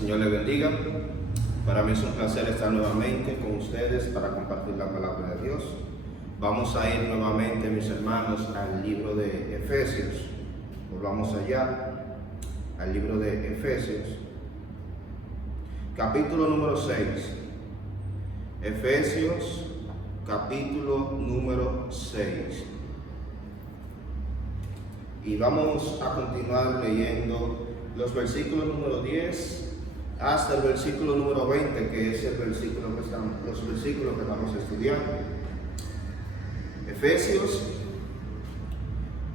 Señor le bendiga. Para mí es un placer estar nuevamente con ustedes para compartir la palabra de Dios. Vamos a ir nuevamente, mis hermanos, al libro de Efesios. Volvamos allá, al libro de Efesios, capítulo número 6. Efesios, capítulo número 6. Y vamos a continuar leyendo los versículos número 10 hasta el versículo número 20, que es el versículo los versículos que vamos a estudiar. Efesios,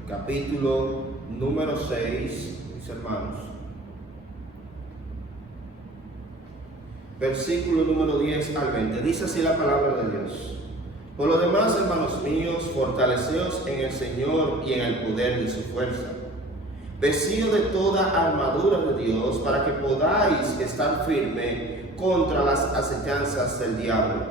capítulo número 6, mis hermanos. Versículo número 10 al 20. Dice así la palabra de Dios. Por lo demás, hermanos míos, fortaleceos en el Señor y en el poder de su fuerza. Vestidos de toda armadura de Dios, para que podáis estar firme contra las acechanzas del diablo.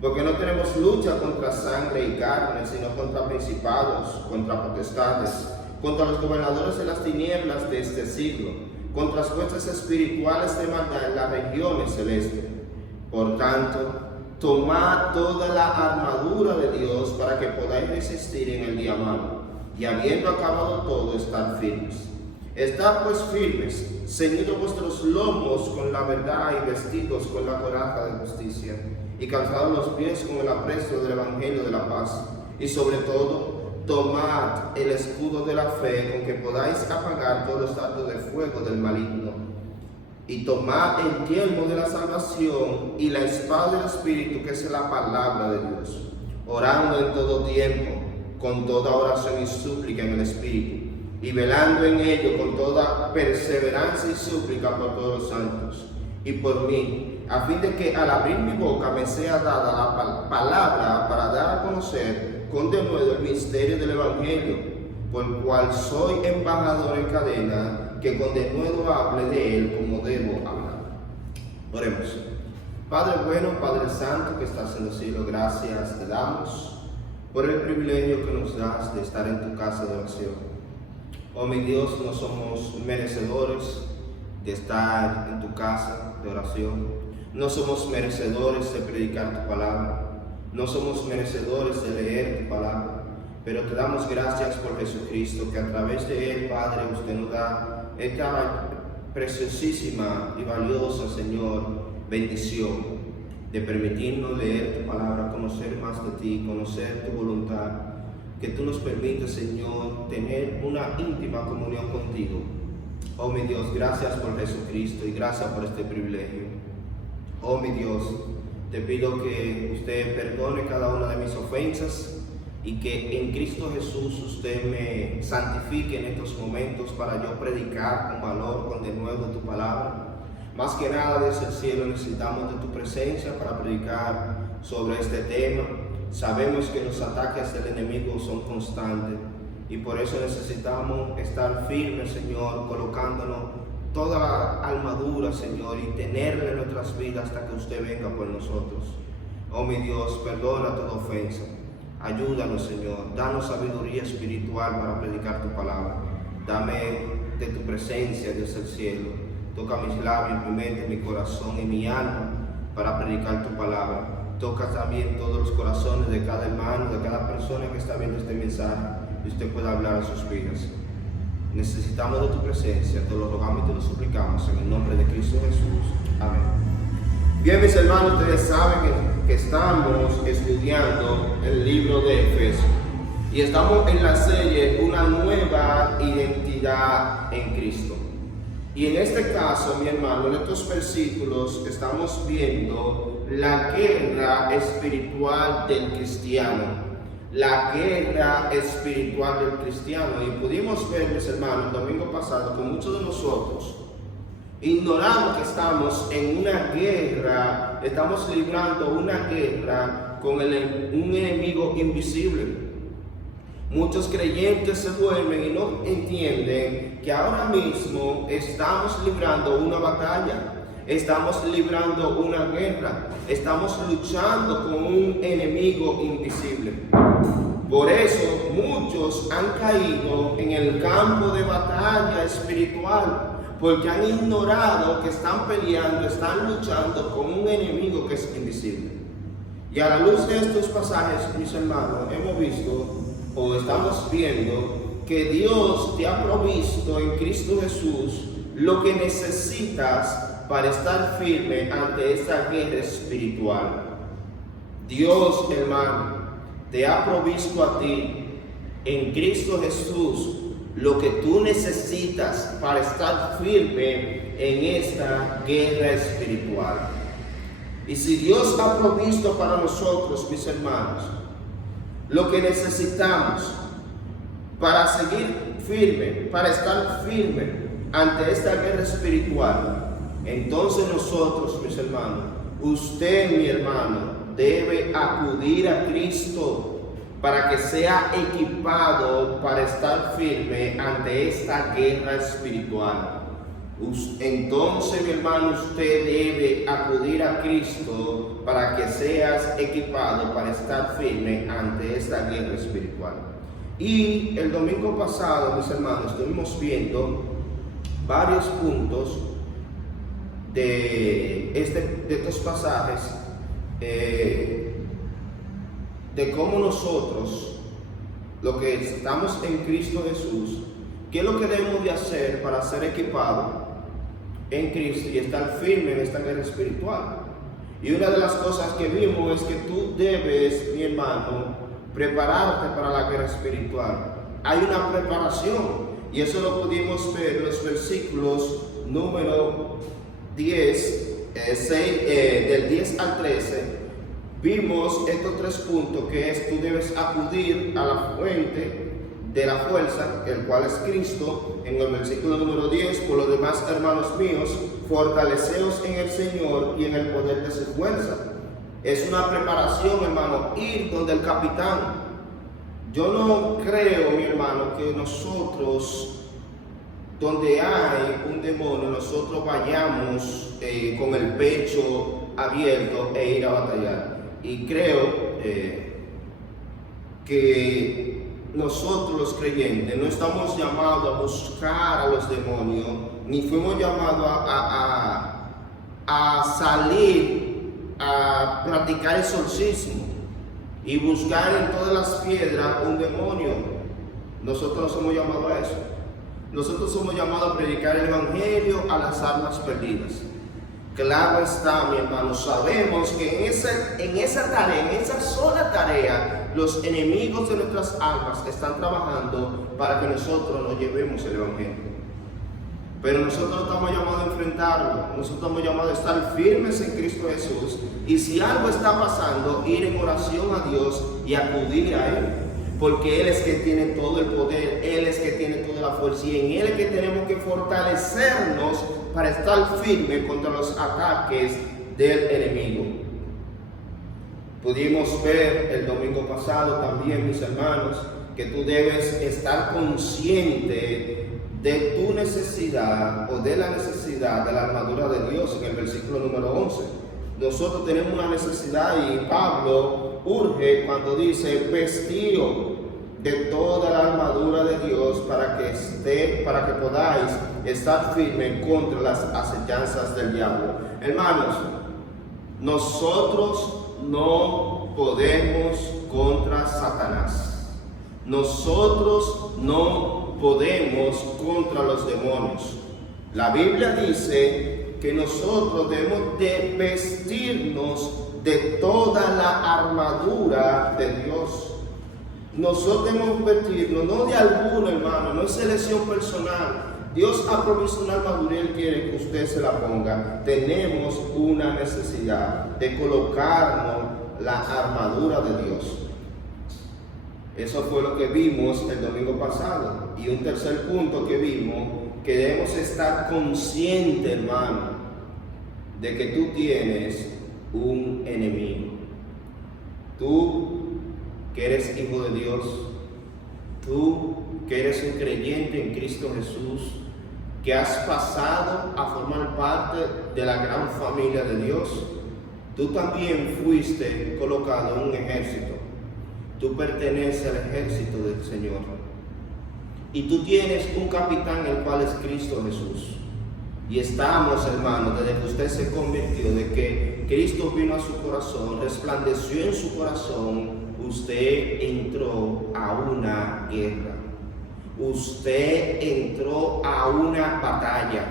Porque no tenemos lucha contra sangre y carne, sino contra principados, contra potestades, contra los gobernadores de las tinieblas de este siglo, contra las fuerzas espirituales de maldad en las regiones celestes. Por tanto, tomad toda la armadura de Dios para que podáis resistir en el día malo, y habiendo acabado todo, estar firmes. Estad pues firmes, ceñidos vuestros lomos con la verdad y vestidos con la coraza de justicia, y calzados los pies con el apresto del evangelio de la paz. Y sobre todo, tomad el escudo de la fe, con que podáis apagar todos los dardos de fuego del maligno. Y tomad el yelmo de la salvación y la espada del Espíritu, que es la palabra de Dios, orando en todo tiempo, con toda oración y súplica en el Espíritu, y velando en ello con toda perseverancia y súplica por todos los santos, y por mí, a fin de que al abrir mi boca me sea dada la palabra para dar a conocer con denuedo el misterio del Evangelio, por el cual soy embajador en cadena, que con denuedo hable de él como debo hablar. Oremos. Padre bueno, Padre santo que estás en los cielos, gracias te damos por el privilegio que nos das de estar en tu casa de oración. Oh mi Dios, no somos merecedores de estar en tu casa de oración. No somos merecedores de predicar tu palabra. No somos merecedores de leer tu palabra. Pero te damos gracias por Jesucristo, que a través de él, Padre, usted nos da esta preciosísima y valiosa, Señor, bendición de permitirnos leer tu palabra, conocer más de ti, conocer tu voluntad, que tú nos permites, Señor, tener una íntima comunión contigo. Oh mi Dios, gracias por Jesucristo y gracias por este privilegio. Oh mi Dios, te pido que usted perdone cada una de mis ofensas y que en Cristo Jesús usted me santifique en estos momentos para yo predicar con valor, con denuedo tu palabra. Más que nada desde el cielo necesitamos de tu presencia para predicar sobre este tema. Sabemos que los ataques del enemigo son constantes y por eso necesitamos estar firmes, Señor, colocándonos toda la armadura, Señor, y tenerla en nuestras vidas hasta que usted venga por nosotros. Oh mi Dios, perdona toda ofensa. Ayúdanos, Señor. Danos sabiduría espiritual para predicar tu palabra. Dame de tu presencia desde el cielo. Toca mis labios, mi mente, mi corazón y mi alma para predicar tu palabra. Toca también todos los corazones de cada hermano, de cada persona que está viendo este mensaje, y usted pueda hablar a sus vidas. Necesitamos de tu presencia, te lo rogamos y te lo suplicamos en el nombre de Cristo Jesús. Amén. Bien, mis hermanos, ustedes saben que estamos estudiando el libro de Efesios y estamos en la serie Una nueva identidad en Cristo. Y en este caso, mi hermano, en estos versículos estamos viendo la guerra espiritual del cristiano. La guerra espiritual del cristiano. Y pudimos ver, mis hermanos, el domingo pasado, que muchos de nosotros ignoramos que estamos en una guerra, estamos librando una guerra con un enemigo invisible. Muchos creyentes se duermen y no entienden que ahora mismo estamos librando una batalla, estamos librando una guerra, estamos luchando con un enemigo invisible. Por eso muchos han caído en el campo de batalla espiritual, porque han ignorado que están peleando, están luchando con un enemigo que es invisible. Y a la luz de estos pasajes, mis hermanos, hemos visto o estamos viendo que Dios te ha provisto en Cristo Jesús lo que necesitas para estar firme ante esta guerra espiritual. Dios, hermano, te ha provisto a ti en Cristo Jesús lo que tú necesitas para estar firme en esta guerra espiritual. Y si Dios ha provisto para nosotros, mis hermanos, lo que necesitamos para seguir firme, para estar firme ante esta guerra espiritual, entonces nosotros, mis hermanos, usted, mi hermano, debe acudir a Cristo para que sea equipado para estar firme ante esta guerra espiritual. Entonces, mi hermano, usted debe acudir a Cristo para que seas equipado para estar firme ante esta guerra espiritual. Y el domingo pasado, mis hermanos, estuvimos viendo varios puntos de estos pasajes, de cómo nosotros, lo que estamos en Cristo Jesús, qué es lo que debemos de hacer para ser equipados en Cristo y estar firme en esta guerra espiritual. Y una de las cosas que vimos es que tú debes, mi hermano, prepararte para la guerra espiritual. Hay una preparación, y eso lo pudimos ver en los versículos número 10, del 10 al 13. Vimos estos 3 puntos, que es: tú debes acudir a la fuente de la fuerza, el cual es Cristo. En el versículo número 10, por lo demás, hermanos míos, fortaleceos en el Señor y en el poder de su fuerza. Es una preparación, hermano, ir donde el capitán. Yo no creo, mi hermano, que nosotros, donde hay un demonio, nosotros vayamos con el pecho abierto e ir a batallar. Y creo que nosotros los creyentes no estamos llamados a buscar a los demonios, ni fuimos llamados a salir a practicar exorcismo y buscar en todas las piedras un demonio. Nosotros no somos llamados a eso. Nosotros somos llamados a predicar el evangelio a las almas perdidas. Claro está, mi hermano, sabemos que en esa tarea, en esa sola tarea, los enemigos de nuestras almas están trabajando para que nosotros nos llevemos el evangelio. Pero nosotros estamos llamados a enfrentarlo, nosotros estamos llamados a estar firmes en Cristo Jesús, y si algo está pasando, ir en oración a Dios y acudir a Él, porque Él es que tiene todo el poder, Él es que tiene toda la fuerza, y en Él es que tenemos que fortalecernos para estar firmes contra los ataques del enemigo. Pudimos ver el domingo pasado también, mis hermanos, que tú debes estar consciente de tu necesidad o de la necesidad de la armadura de Dios en el versículo número 11. Nosotros tenemos una necesidad, y Pablo urge cuando dice: vestíos de toda la armadura de Dios para que podáis estar firmes contra las acechanzas del diablo. Hermanos, nosotros no podemos contra Satanás. Nosotros no podemos contra los demonios. La Biblia dice que nosotros debemos de vestirnos de toda la armadura de Dios. Nosotros debemos vestirnos, no de alguno, hermano, no es selección personal. Dios ha provisto una armadura y Él quiere que usted se la ponga. Tenemos una necesidad de colocarnos la armadura de Dios. Eso fue lo que vimos el domingo pasado. Y un tercer punto que vimos, que debemos estar conscientes, hermano, de que tú tienes un enemigo. Tú que eres hijo de Dios, tú que eres un creyente en Cristo Jesús, que has pasado a formar parte de la gran familia de Dios, tú también fuiste colocado en un ejército. Tú perteneces al ejército del Señor. Y tú tienes un capitán, el cual es Cristo Jesús. Y estamos, hermanos, desde que usted se convirtió, de que Cristo vino a su corazón, resplandeció en su corazón, usted entró a una guerra. Usted entró a una batalla.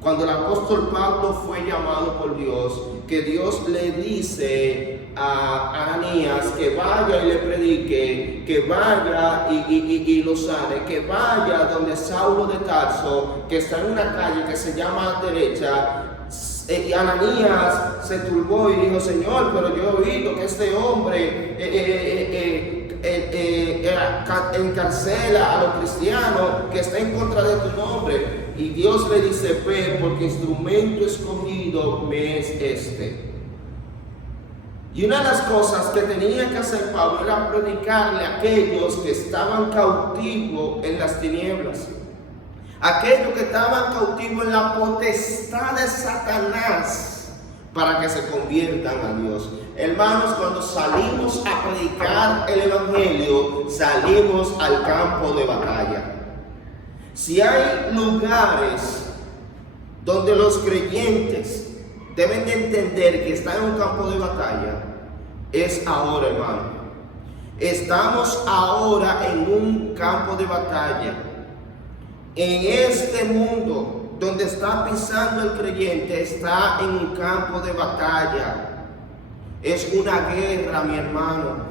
Cuando el apóstol Pablo fue llamado por Dios, que Dios le dice a Ananías que vaya y le predique, que vaya y lo sane, que vaya donde Saulo de Tarso, que está en una calle que se llama Derecha. Y Ananías se turbó y dijo: Señor, pero yo he oído que este hombre encarcela a los cristianos, que está en contra de tu nombre. Y Dios le dice: ve, porque instrumento escogido me es este. Y una de las cosas que tenía que hacer Pablo era predicarle a aquellos que estaban cautivos en las tinieblas, aquellos que estaban cautivos en la potestad de Satanás, para que se conviertan a Dios. Hermanos, cuando salimos a predicar el Evangelio, salimos al campo de batalla. Si hay lugares donde los creyentes deben de entender que están en un campo de batalla, es ahora, hermano. Estamos ahora en un campo de batalla. En este mundo donde está pisando el creyente, está en un campo de batalla. Es una guerra, mi hermano.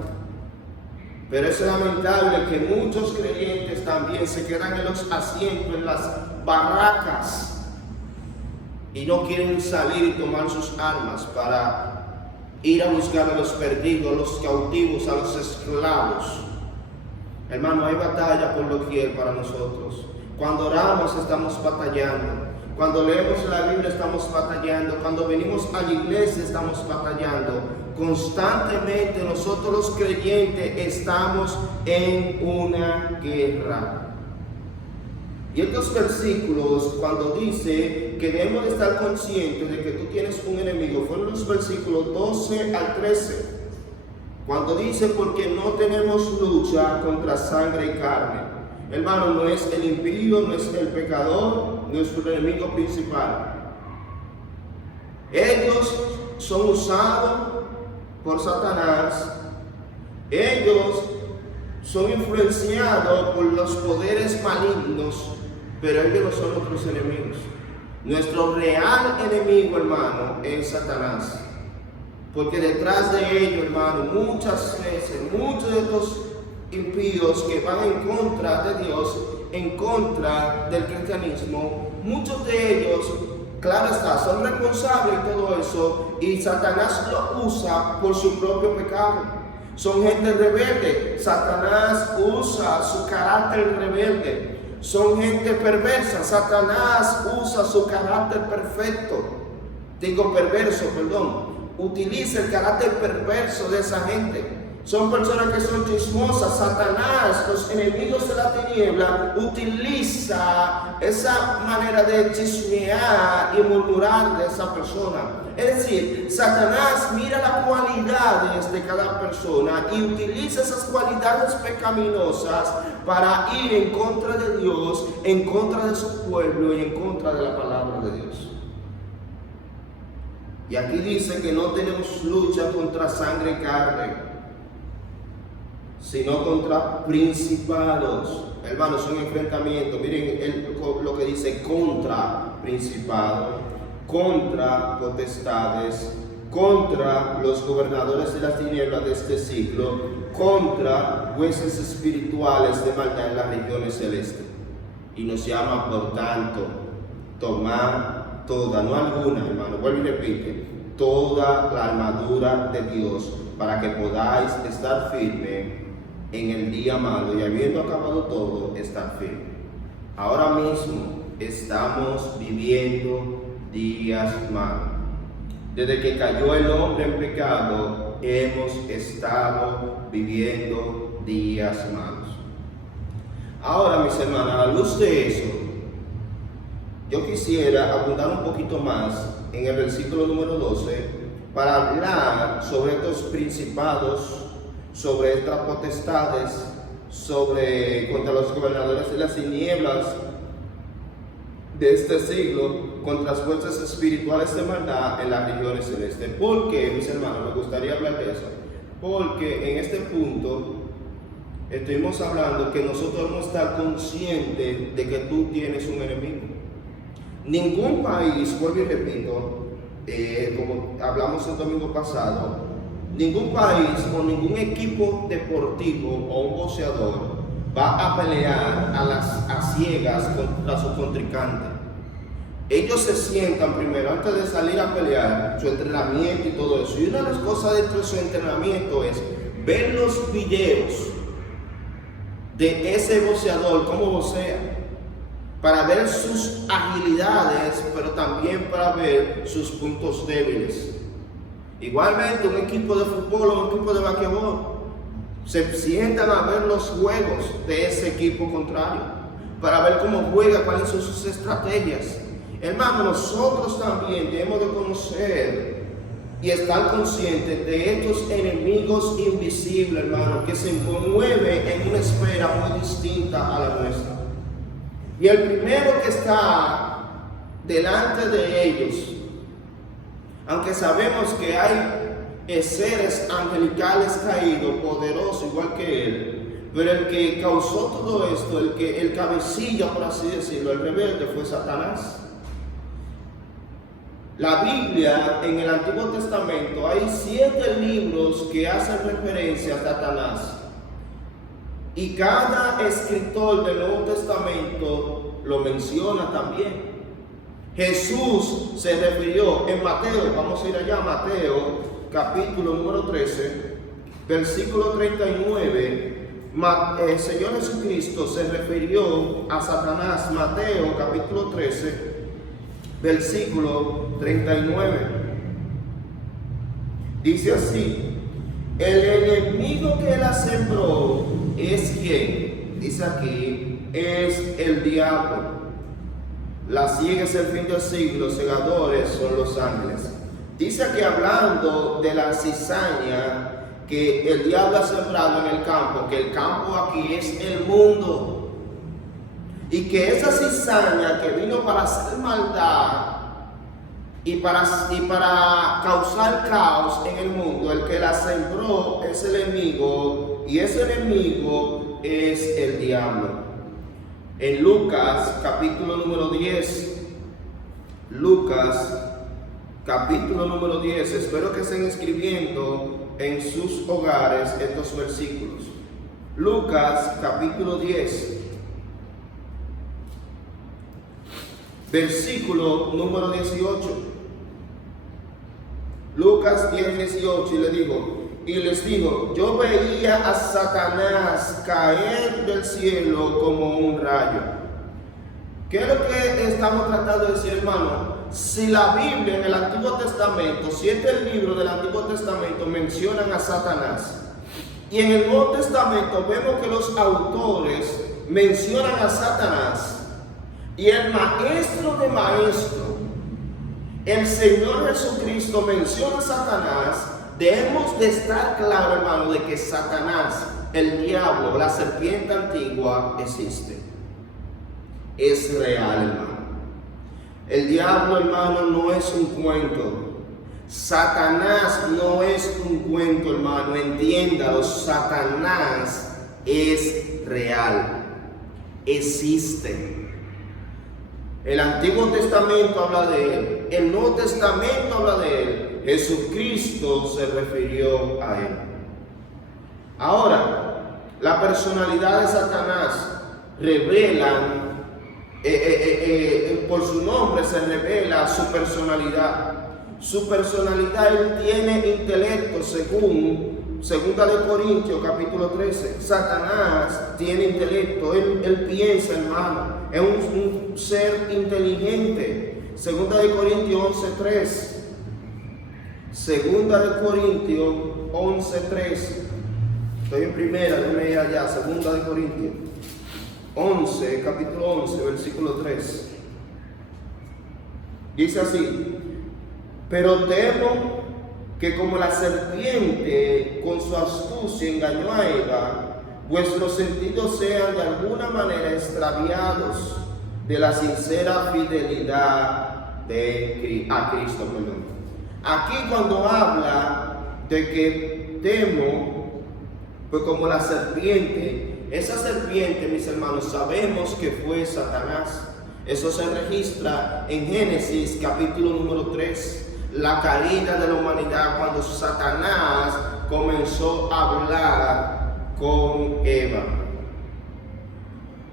Pero es lamentable que muchos creyentes también se quedan en los asientos, en las barracas, y no quieren salir y tomar sus armas para ir a buscar a los perdidos, a los cautivos, a los esclavos. Hermano, hay batalla por doquier para nosotros. Cuando oramos estamos batallando. Cuando leemos la Biblia estamos batallando. Cuando venimos a la iglesia estamos batallando. Constantemente nosotros los creyentes estamos en una guerra. Y estos versículos, cuando dice que debemos de estar conscientes de que tú tienes un enemigo, fueron los versículos 12 al 13. Cuando dice: porque no tenemos lucha contra sangre y carne. Hermano, no es el impío, no es el pecador, nuestro enemigo principal. Ellos son usados por Satanás. Ellos son influenciados por los poderes malignos, pero ellos no son nuestros enemigos. Nuestro real enemigo, hermano, es Satanás. Porque detrás de ellos, hermano, muchas veces, muchos de estos impíos que van en contra de Dios, en contra del cristianismo, muchos de ellos, claro está, son responsables de todo eso, y Satanás lo usa por su propio pecado. Son gente rebelde. Satanás usa su carácter rebelde. Son gente perversa. Satanás usa su carácter utiliza el carácter perverso de esa gente. Son personas que son chismosas. Satanás, los enemigos de la tiniebla, utiliza esa manera de chismear y murmurar de esa persona. Es decir, Satanás mira las cualidades de cada persona y utiliza esas cualidades pecaminosas para ir en contra de Dios, en contra de su pueblo y en contra de la palabra de Dios. Y aquí dice que no tenemos lucha contra sangre y carne, sino contra principados. Hermanos, son enfrentamientos. Miren lo que dice: contra principados, contra potestades, contra los gobernadores de las tinieblas de este siglo, contra huestes espirituales de maldad en las regiones celestes. Y nos llama, por tanto, tomar toda, no alguna, hermano, vuelve y repite, toda la armadura de Dios, para que podáis estar firme en el día malo, y habiendo acabado todo, estar firme. Ahora mismo estamos viviendo días malos. Desde que cayó el hombre en pecado, hemos estado viviendo días malos. Ahora, mis hermanos, a la luz de eso, yo quisiera abundar un poquito más en el versículo número 12 para hablar sobre estos principados, sobre estas potestades, contra los gobernadores de las tinieblas, de este siglo contra las fuerzas espirituales de maldad en las regiones celestes. ¿Por qué, mis hermanos? Me gustaría hablar de eso. Porque en este punto estuvimos hablando que nosotros debemos estar conscientes de que tú tienes un enemigo. Ningún país, vuelvo y repito, como hablamos el domingo pasado, ningún país o ningún equipo deportivo o un boxeador va a pelear a ciegas contra su contrincante. Ellos se sientan primero, antes de salir a pelear, su entrenamiento y todo eso. Y una de las cosas dentro de su entrenamiento es ver los videos de ese boxeador, cómo boxea, para ver sus agilidades, pero también para ver sus puntos débiles. Igualmente, un equipo de fútbol o un equipo de basquetbol se sientan a ver los juegos de ese equipo contrario, para ver cómo juega, cuáles son sus estrategias. Hermano, nosotros también debemos de conocer y estar conscientes de estos enemigos invisibles, hermano, que se mueven en una esfera muy distinta a la nuestra. Y el primero que está delante de ellos, aunque sabemos que hay seres angelicales caídos, poderosos igual que él, pero el que causó todo esto, el cabecilla, por así decirlo, el rebelde, fue Satanás. La Biblia, en el Antiguo Testamento, hay 7 libros que hacen referencia a Satanás. Y cada escritor del Nuevo Testamento lo menciona también. Jesús se refirió en Mateo, vamos a ir allá, Mateo, capítulo número 13, versículo 39. El Señor Jesucristo se refirió a Satanás, Mateo, capítulo 13, versículo 39. Dice así: el enemigo que la sembró es quien, dice aquí, es el diablo. La ciega es el fin del siglo, segadores son los ángeles. Dice aquí, hablando de la cizaña que el diablo ha sembrado en el campo, que el campo aquí es el mundo. Y que esa cizaña que vino para hacer maldad y para causar caos en el mundo, el que la sembró es el enemigo, y ese enemigo es el diablo. En Lucas capítulo número 10, Lucas capítulo número 10, espero que estén escribiendo en sus hogares estos versículos. Lucas capítulo 10, versículo número 18. Lucas 10, 18, y les digo, yo veía a Satanás caer del cielo como un rayo. ¿Qué es lo que estamos tratando de decir, hermano? Si la Biblia en el Antiguo Testamento, 7 libros del Antiguo Testamento mencionan a Satanás, y en el Nuevo Testamento vemos que los autores mencionan a Satanás, y el maestro de maestros, el Señor Jesucristo, menciona a Satanás, debemos de estar claros, hermano, de que Satanás, el diablo, la serpiente antigua, existe. Es real, hermano. El diablo, hermano, no es un cuento. Satanás no es un cuento, hermano. Entiéndalo, Satanás es real. Existe. El Antiguo Testamento habla de él. El Nuevo Testamento habla de él. Jesucristo se refirió a él. Ahora, la personalidad de Satanás revela, por su nombre se revela su personalidad. Su personalidad, él tiene intelecto, según 2 Corintios capítulo 13. Satanás tiene intelecto, él piensa, hermano, es un ser inteligente. 2 Corintios 11:3. 2 Corintios 11:3. Estoy en primera, déjame ir allá. 2 Corintios 11, capítulo 11, versículo 3. Dice así: pero temo que como la serpiente con su astucia engañó a Eva, vuestros sentidos sean de alguna manera extraviados de la sincera fidelidad a Cristo. Aquí cuando habla de que temo, pues como la serpiente, esa serpiente, mis hermanos, sabemos que fue Satanás. Eso se registra en Génesis capítulo número 3, la caída de la humanidad, cuando Satanás comenzó a hablar con Eva.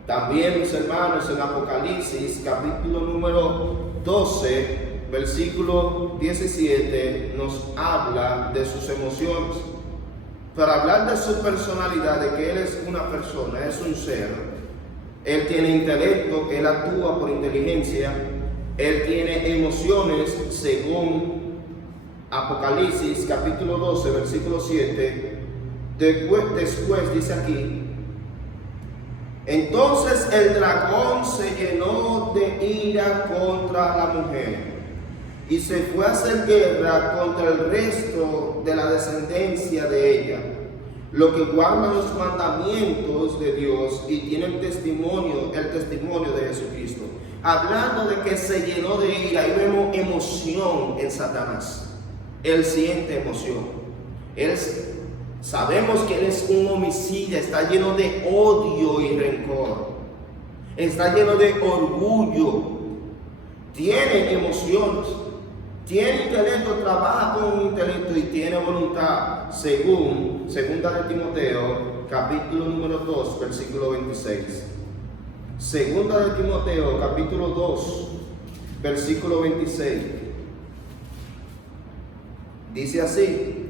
También, mis hermanos, en Apocalipsis capítulo número 12, versículo 17, nos habla de sus emociones. Para hablar de su personalidad, de que Él es una persona, es un ser. Él tiene intelecto, Él actúa por inteligencia, Él tiene emociones, según Apocalipsis capítulo 12, versículo 7. Después dice aquí: entonces el dragón se llenó de ira contra la mujer y se fue a hacer guerra contra el resto de la descendencia de ella, lo que guardan los mandamientos de Dios y tienen el testimonio de Jesucristo. Hablando de que se llenó de ira, y vemos emoción en Satanás. Él siente emoción. Sabemos que él es un homicida, está lleno de odio y rencor. Está lleno de orgullo. Tiene emociones. Tiene intelecto, trabaja con un intelecto y tiene voluntad, según 2 de Timoteo, capítulo número 2, versículo 26. 2 de Timoteo, capítulo 2, versículo 26. Dice así: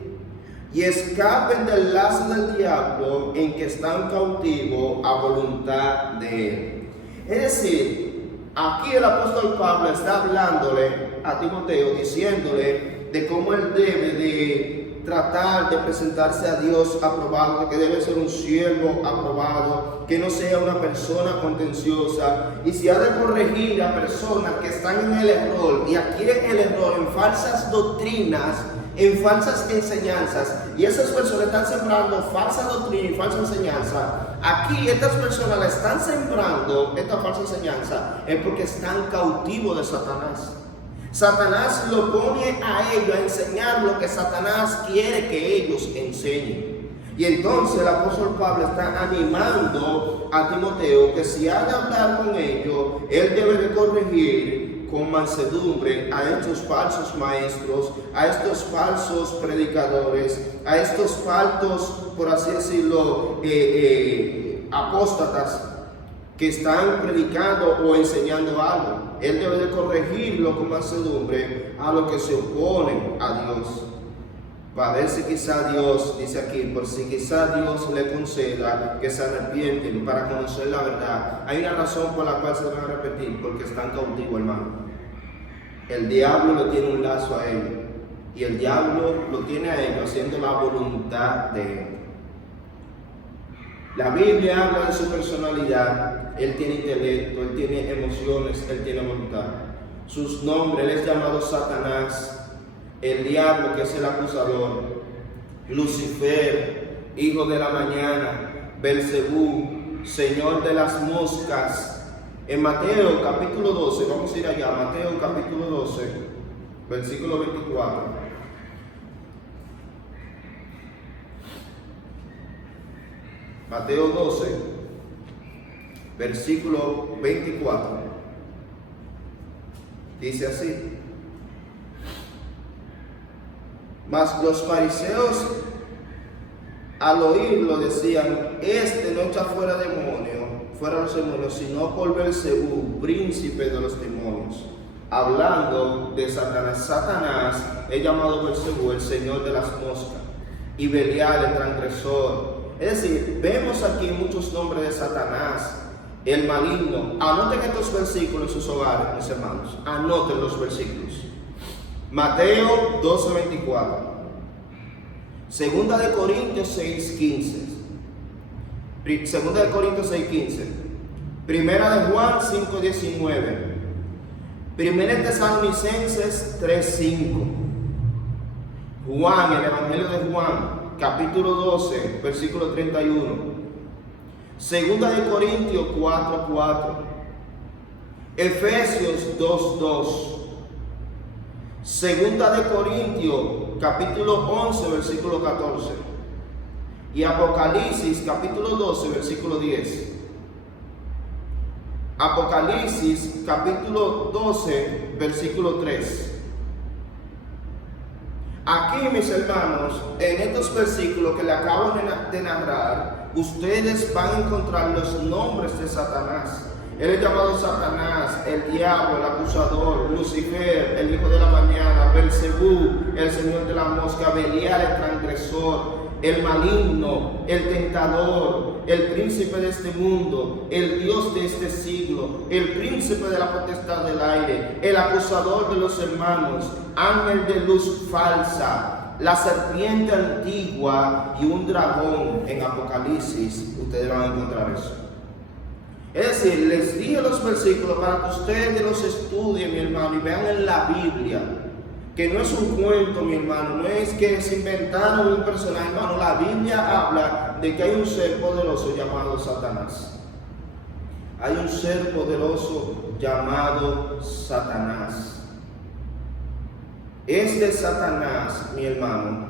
y escapen del lazo del diablo en que están cautivos a voluntad de él. Es decir, aquí el apóstol Pablo está hablándole a Timoteo, diciéndole de cómo él debe de tratar de presentarse a Dios aprobado, que debe ser un siervo aprobado, que no sea una persona contenciosa, y si ha de corregir a personas que están en el error, y aquí es el error en falsas doctrinas, en falsas enseñanzas, y esas personas están sembrando falsa doctrina y falsa enseñanza. Aquí estas personas la están sembrando, esta falsa enseñanza, es porque están cautivos de Satanás. Satanás lo pone a ellos a enseñar lo que Satanás quiere que ellos enseñen. Y entonces el apóstol Pablo está animando a Timoteo que si ha de hablar con ellos, él debe de corregir con mansedumbre a estos falsos maestros, a estos falsos predicadores, a estos falsos, por así decirlo, apóstatas que están predicando o enseñando algo. Él debe de corregirlo con mansedumbre a los que se oponen a Dios, para ver si quizá Dios, dice aquí, por si quizá Dios le conceda que se arrepienten para conocer la verdad. Hay una razón por la cual se van a arrepentir: porque están cautivos, hermano. El diablo le tiene un lazo a ellos, y el diablo lo tiene a ellos haciendo la voluntad de él. La Biblia habla de su personalidad. Él tiene intelecto, él tiene emociones, él tiene voluntad. Sus nombres, él es llamado Satanás, el diablo, que es el acusador, Lucifer, hijo de la mañana, Belzebú, señor de las moscas. En Mateo capítulo 12, vamos a ir allá, Mateo capítulo 12, versículo 24. Mateo 12, versículo 24. Dice así: mas los fariseos al oírlo decían: este no echa fuera los demonios, sino por Belzebú, príncipe de los demonios. Hablando de Satanás. Satanás es llamado Belzebú, el señor de las moscas, y Belial, el transgresor. Es decir, vemos aquí muchos nombres de Satanás, el maligno. Anoten estos versículos en sus hogares, mis hermanos. Anoten los versículos. Mateo 12:24. Segunda de Corintios 6:15. Segunda de Corintios 6:15. Primera de Juan 5:19. Primera de Tesalonicenses 3:5. Juan, el Evangelio de Juan, capítulo 12, versículo 31. Segunda de Corintios 4:4. Efesios 2:2. Segunda de Corintios, capítulo 11, versículo 14. Y Apocalipsis, capítulo 12, versículo 10. Apocalipsis, capítulo 12, versículo 3. Aquí, mis hermanos, en estos versículos que le acabo de narrar, ustedes van a encontrar los nombres de Satanás. Él es llamado Satanás, el diablo, el acusador, Lucifer, el hijo de la mañana, Belcebú, el señor de la mosca, Belial, el transgresor, el maligno, el tentador, el príncipe de este mundo, el Dios de este siglo, el príncipe de la potestad del aire, el acusador de los hermanos, ángel de luz falsa, la serpiente antigua y un dragón. En Apocalipsis ustedes van a encontrar eso. Es decir, les dije los versículos para que ustedes los estudien, mi hermano, y vean en la Biblia que no es un cuento, mi hermano, no es que se inventaron un personaje, hermano. La Biblia habla de que hay un ser poderoso llamado Satanás. Hay un ser poderoso llamado Satanás. Este Satanás, mi hermano,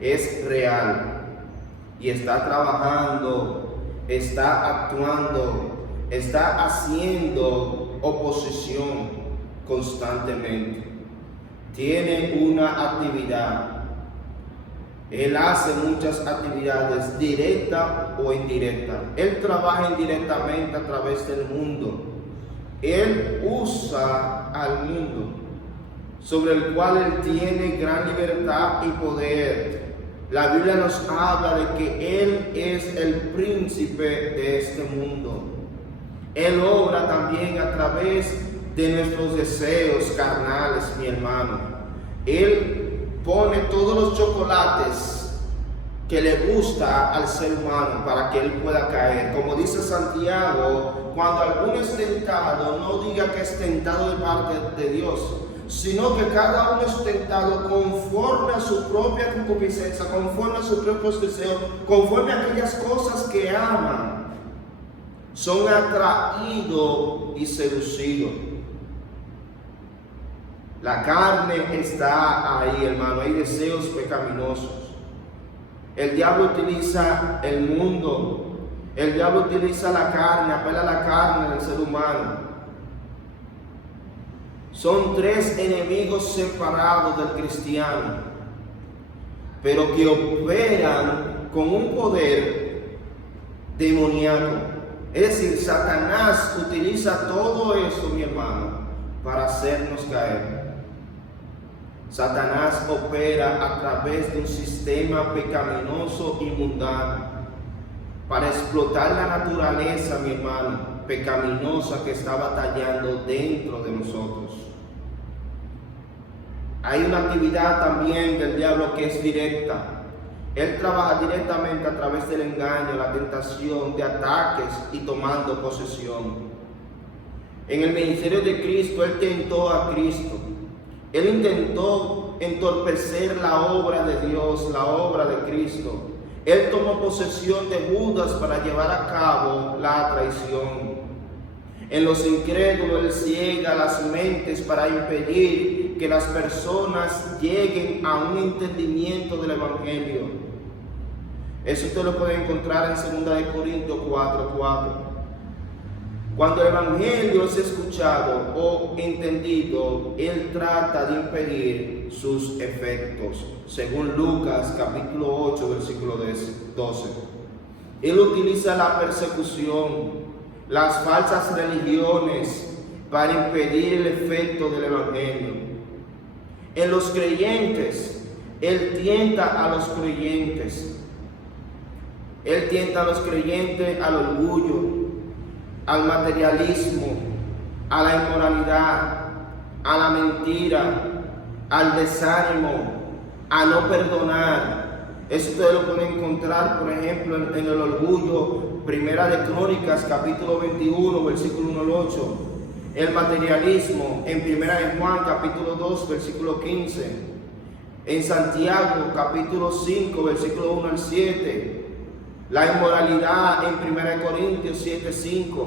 es real y está trabajando, está actuando, está haciendo oposición constantemente. Tiene una actividad. Él hace muchas actividades, directa o indirecta. Él trabaja indirectamente a través del mundo. Él usa al mundo, sobre el cual él tiene gran libertad y poder. La Biblia nos habla de que él es el príncipe de este mundo. Él obra también a través de nuestros deseos carnales, mi hermano. Él pone todos los chocolates que le gusta al ser humano para que él pueda caer. Como dice Santiago, cuando alguno es tentado, no diga que es tentado de parte de Dios, sino que cada uno es tentado conforme a su propia concupiscencia, conforme a sus propios deseos, conforme a aquellas cosas que aman, son atraídos y seducidos. La carne está ahí, hermano, hay deseos pecaminosos. El diablo utiliza el mundo, el diablo utiliza la carne, apela a la carne del ser humano. Son tres enemigos separados del cristiano, pero que operan con un poder demoníaco. Es decir, Satanás utiliza todo eso, mi hermano, para hacernos caer. Satanás opera a través de un sistema pecaminoso y mundano para explotar la naturaleza, mi hermano, pecaminosa que está batallando dentro de nosotros. Hay una actividad también del diablo que es directa. Él trabaja directamente a través del engaño, la tentación, de ataques y tomando posesión. En el ministerio de Cristo, él tentó a Cristo. Él intentó entorpecer la obra de Dios, la obra de Cristo. Él tomó posesión de Judas para llevar a cabo la traición. En los incrédulos, él ciega las mentes para impedir que las personas lleguen a un entendimiento del Evangelio. Eso usted lo puede encontrar en 2 Corintios 4:4. Cuando el Evangelio es escuchado o entendido, él trata de impedir sus efectos. Según Lucas capítulo 8, versículo 12. Él utiliza la persecución, las falsas religiones para impedir el efecto del Evangelio. En los creyentes, él tienta a los creyentes. Él tienta a los creyentes al orgullo, al materialismo, a la inmoralidad, a la mentira, al desánimo, a no perdonar. Eso ustedes lo pueden encontrar, por ejemplo, en el orgullo, Primera de Crónicas, capítulo 21, versículo 1 al 8. El materialismo, en Primera de Juan, capítulo 2, versículo 15. En Santiago, capítulo 5, versículo 1 al 7. La inmoralidad en 1 Corintios 7:5.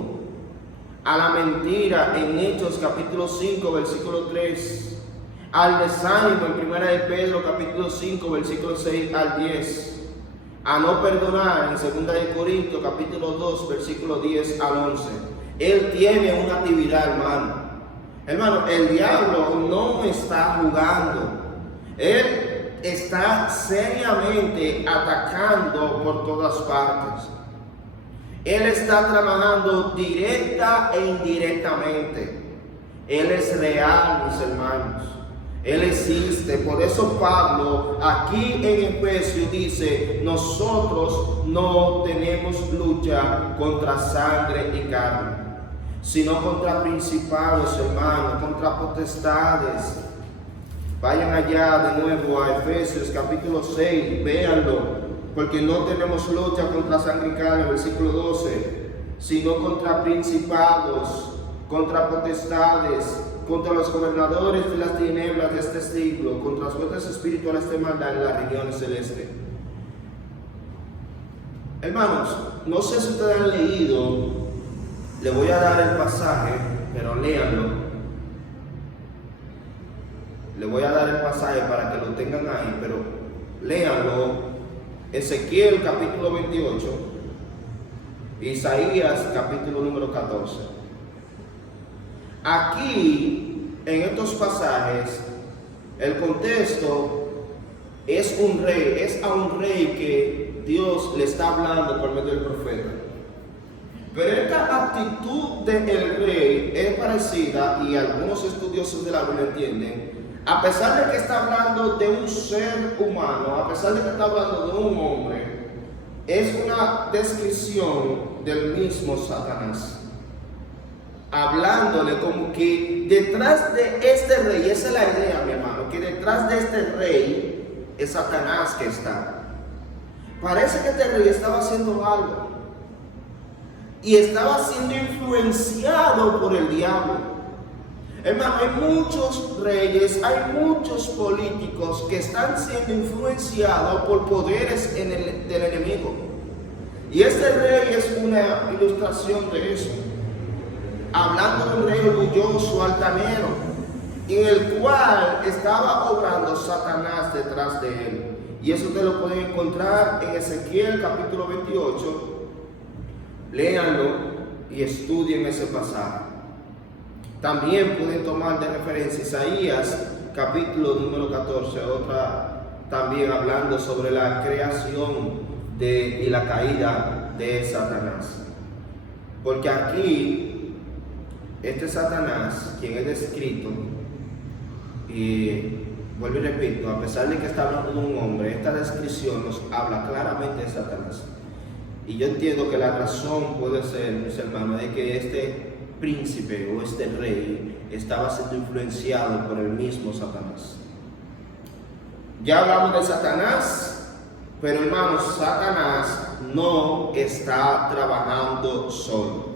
a la mentira en Hechos capítulo 5, versículo 3, al desánimo en 1 de Pedro capítulo 5, versículo 6 al 10, a no perdonar en 2 de Corintios capítulo 2, versículo 10 al 11. Él tiene una actividad, hermano. Hermano, el diablo no está jugando. Él está seriamente atacando por todas partes. Él está trabajando directa e indirectamente. Él es real, mis hermanos. Él existe. Por eso Pablo aquí en Efesios dice: nosotros no tenemos lucha contra sangre y carne, sino contra principados, hermanos, contra potestades. Vayan allá de nuevo a Efesios capítulo 6, véanlo. Porque no tenemos lucha contra sangre y carne, versículo 12, sino contra principados, contra potestades, contra los gobernadores de las tinieblas de este siglo, contra las fuerzas espirituales de maldad en las regiones celestes. Hermanos, no sé si ustedes han leído, le voy a dar el pasaje, pero léanlo. Le voy a dar el pasaje para que lo tengan ahí, pero léanlo. Ezequiel capítulo 28, Isaías capítulo número 14. Aquí, en estos pasajes, el contexto es un rey, es a un rey que Dios le está hablando por medio del profeta. Pero esta actitud del rey es parecida, y algunos estudiosos de la Biblia entienden, a pesar de que está hablando de un ser humano, a pesar de que está hablando de un hombre, es una descripción del mismo Satanás. Hablándole como que detrás de este rey, esa es la idea, mi hermano, que detrás de este rey es Satanás que está. Parece que este rey estaba haciendo algo y estaba siendo influenciado por el diablo. Hermano, hay muchos reyes, hay muchos políticos que están siendo influenciados por poderes del enemigo. Y este rey es una ilustración de eso. Hablando de un rey orgulloso, altanero, en el cual estaba obrando Satanás detrás de él. Y eso ustedes lo pueden encontrar en Ezequiel capítulo 28. Léanlo y estudien ese pasaje. También pueden tomar de referencia Isaías capítulo número 14, otra también hablando sobre la creación y la caída de Satanás. Porque aquí, este Satanás, quien es descrito, y vuelvo y repito, a pesar de que está hablando de un hombre, esta descripción nos habla claramente de Satanás. Y yo entiendo que la razón puede ser, mis hermanos, de que este príncipe o este rey estaba siendo influenciado por el mismo Satanás. Ya hablamos de Satanás, pero hermanos, Satanás no está trabajando solo.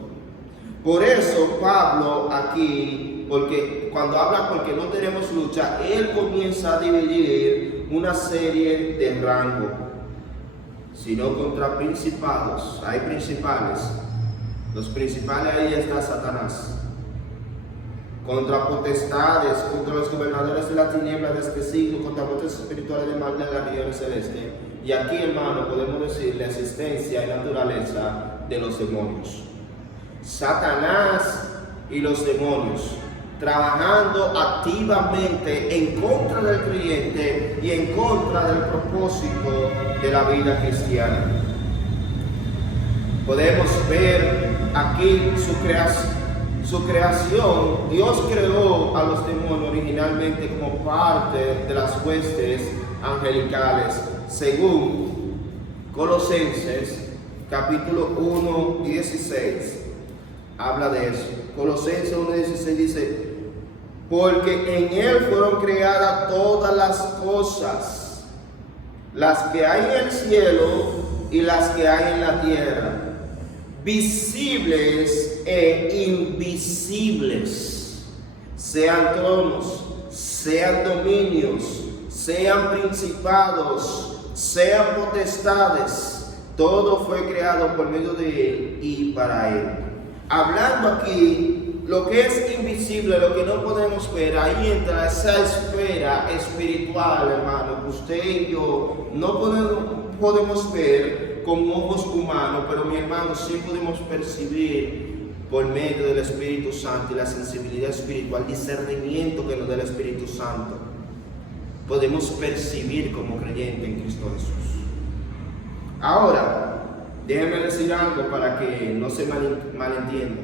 Por eso Pablo aquí, porque cuando habla porque no tenemos lucha, él comienza a dividir una serie de rangos, sino contra principados. Hay principales. Los principales, ahí está Satanás. Contra potestades, contra los gobernadores de la tiniebla de este siglo, contra fuerzas espirituales de maldad en las regiones celestes. Y aquí, hermano, podemos decir la existencia y naturaleza de los demonios. Satanás y los demonios trabajando activamente en contra del creyente y en contra del propósito de la vida cristiana. Podemos ver aquí su creación. Dios creó a los demonios originalmente como parte de las huestes angelicales, según Colosenses capítulo 1, 16. Habla de eso. Colosenses 1, 16 dice: porque en él fueron creadas todas las cosas, las que hay en el cielo y las que hay en la tierra, visibles e invisibles, sean tronos, sean dominios, sean principados, sean potestades. Todo fue creado por medio de él y para él. hablando aquí lo que es invisible, lo que no podemos ver. Ahí entra esa esfera espiritual, hermano, que usted y yo no podemos ver con ojos humanos, pero mi hermano, sí podemos percibir por medio del Espíritu Santo y la sensibilidad espiritual, discernimiento que nos da el Espíritu Santo. Podemos percibir como creyente en Cristo Jesús. Ahora, déjenme decir algo para que no se malentienda.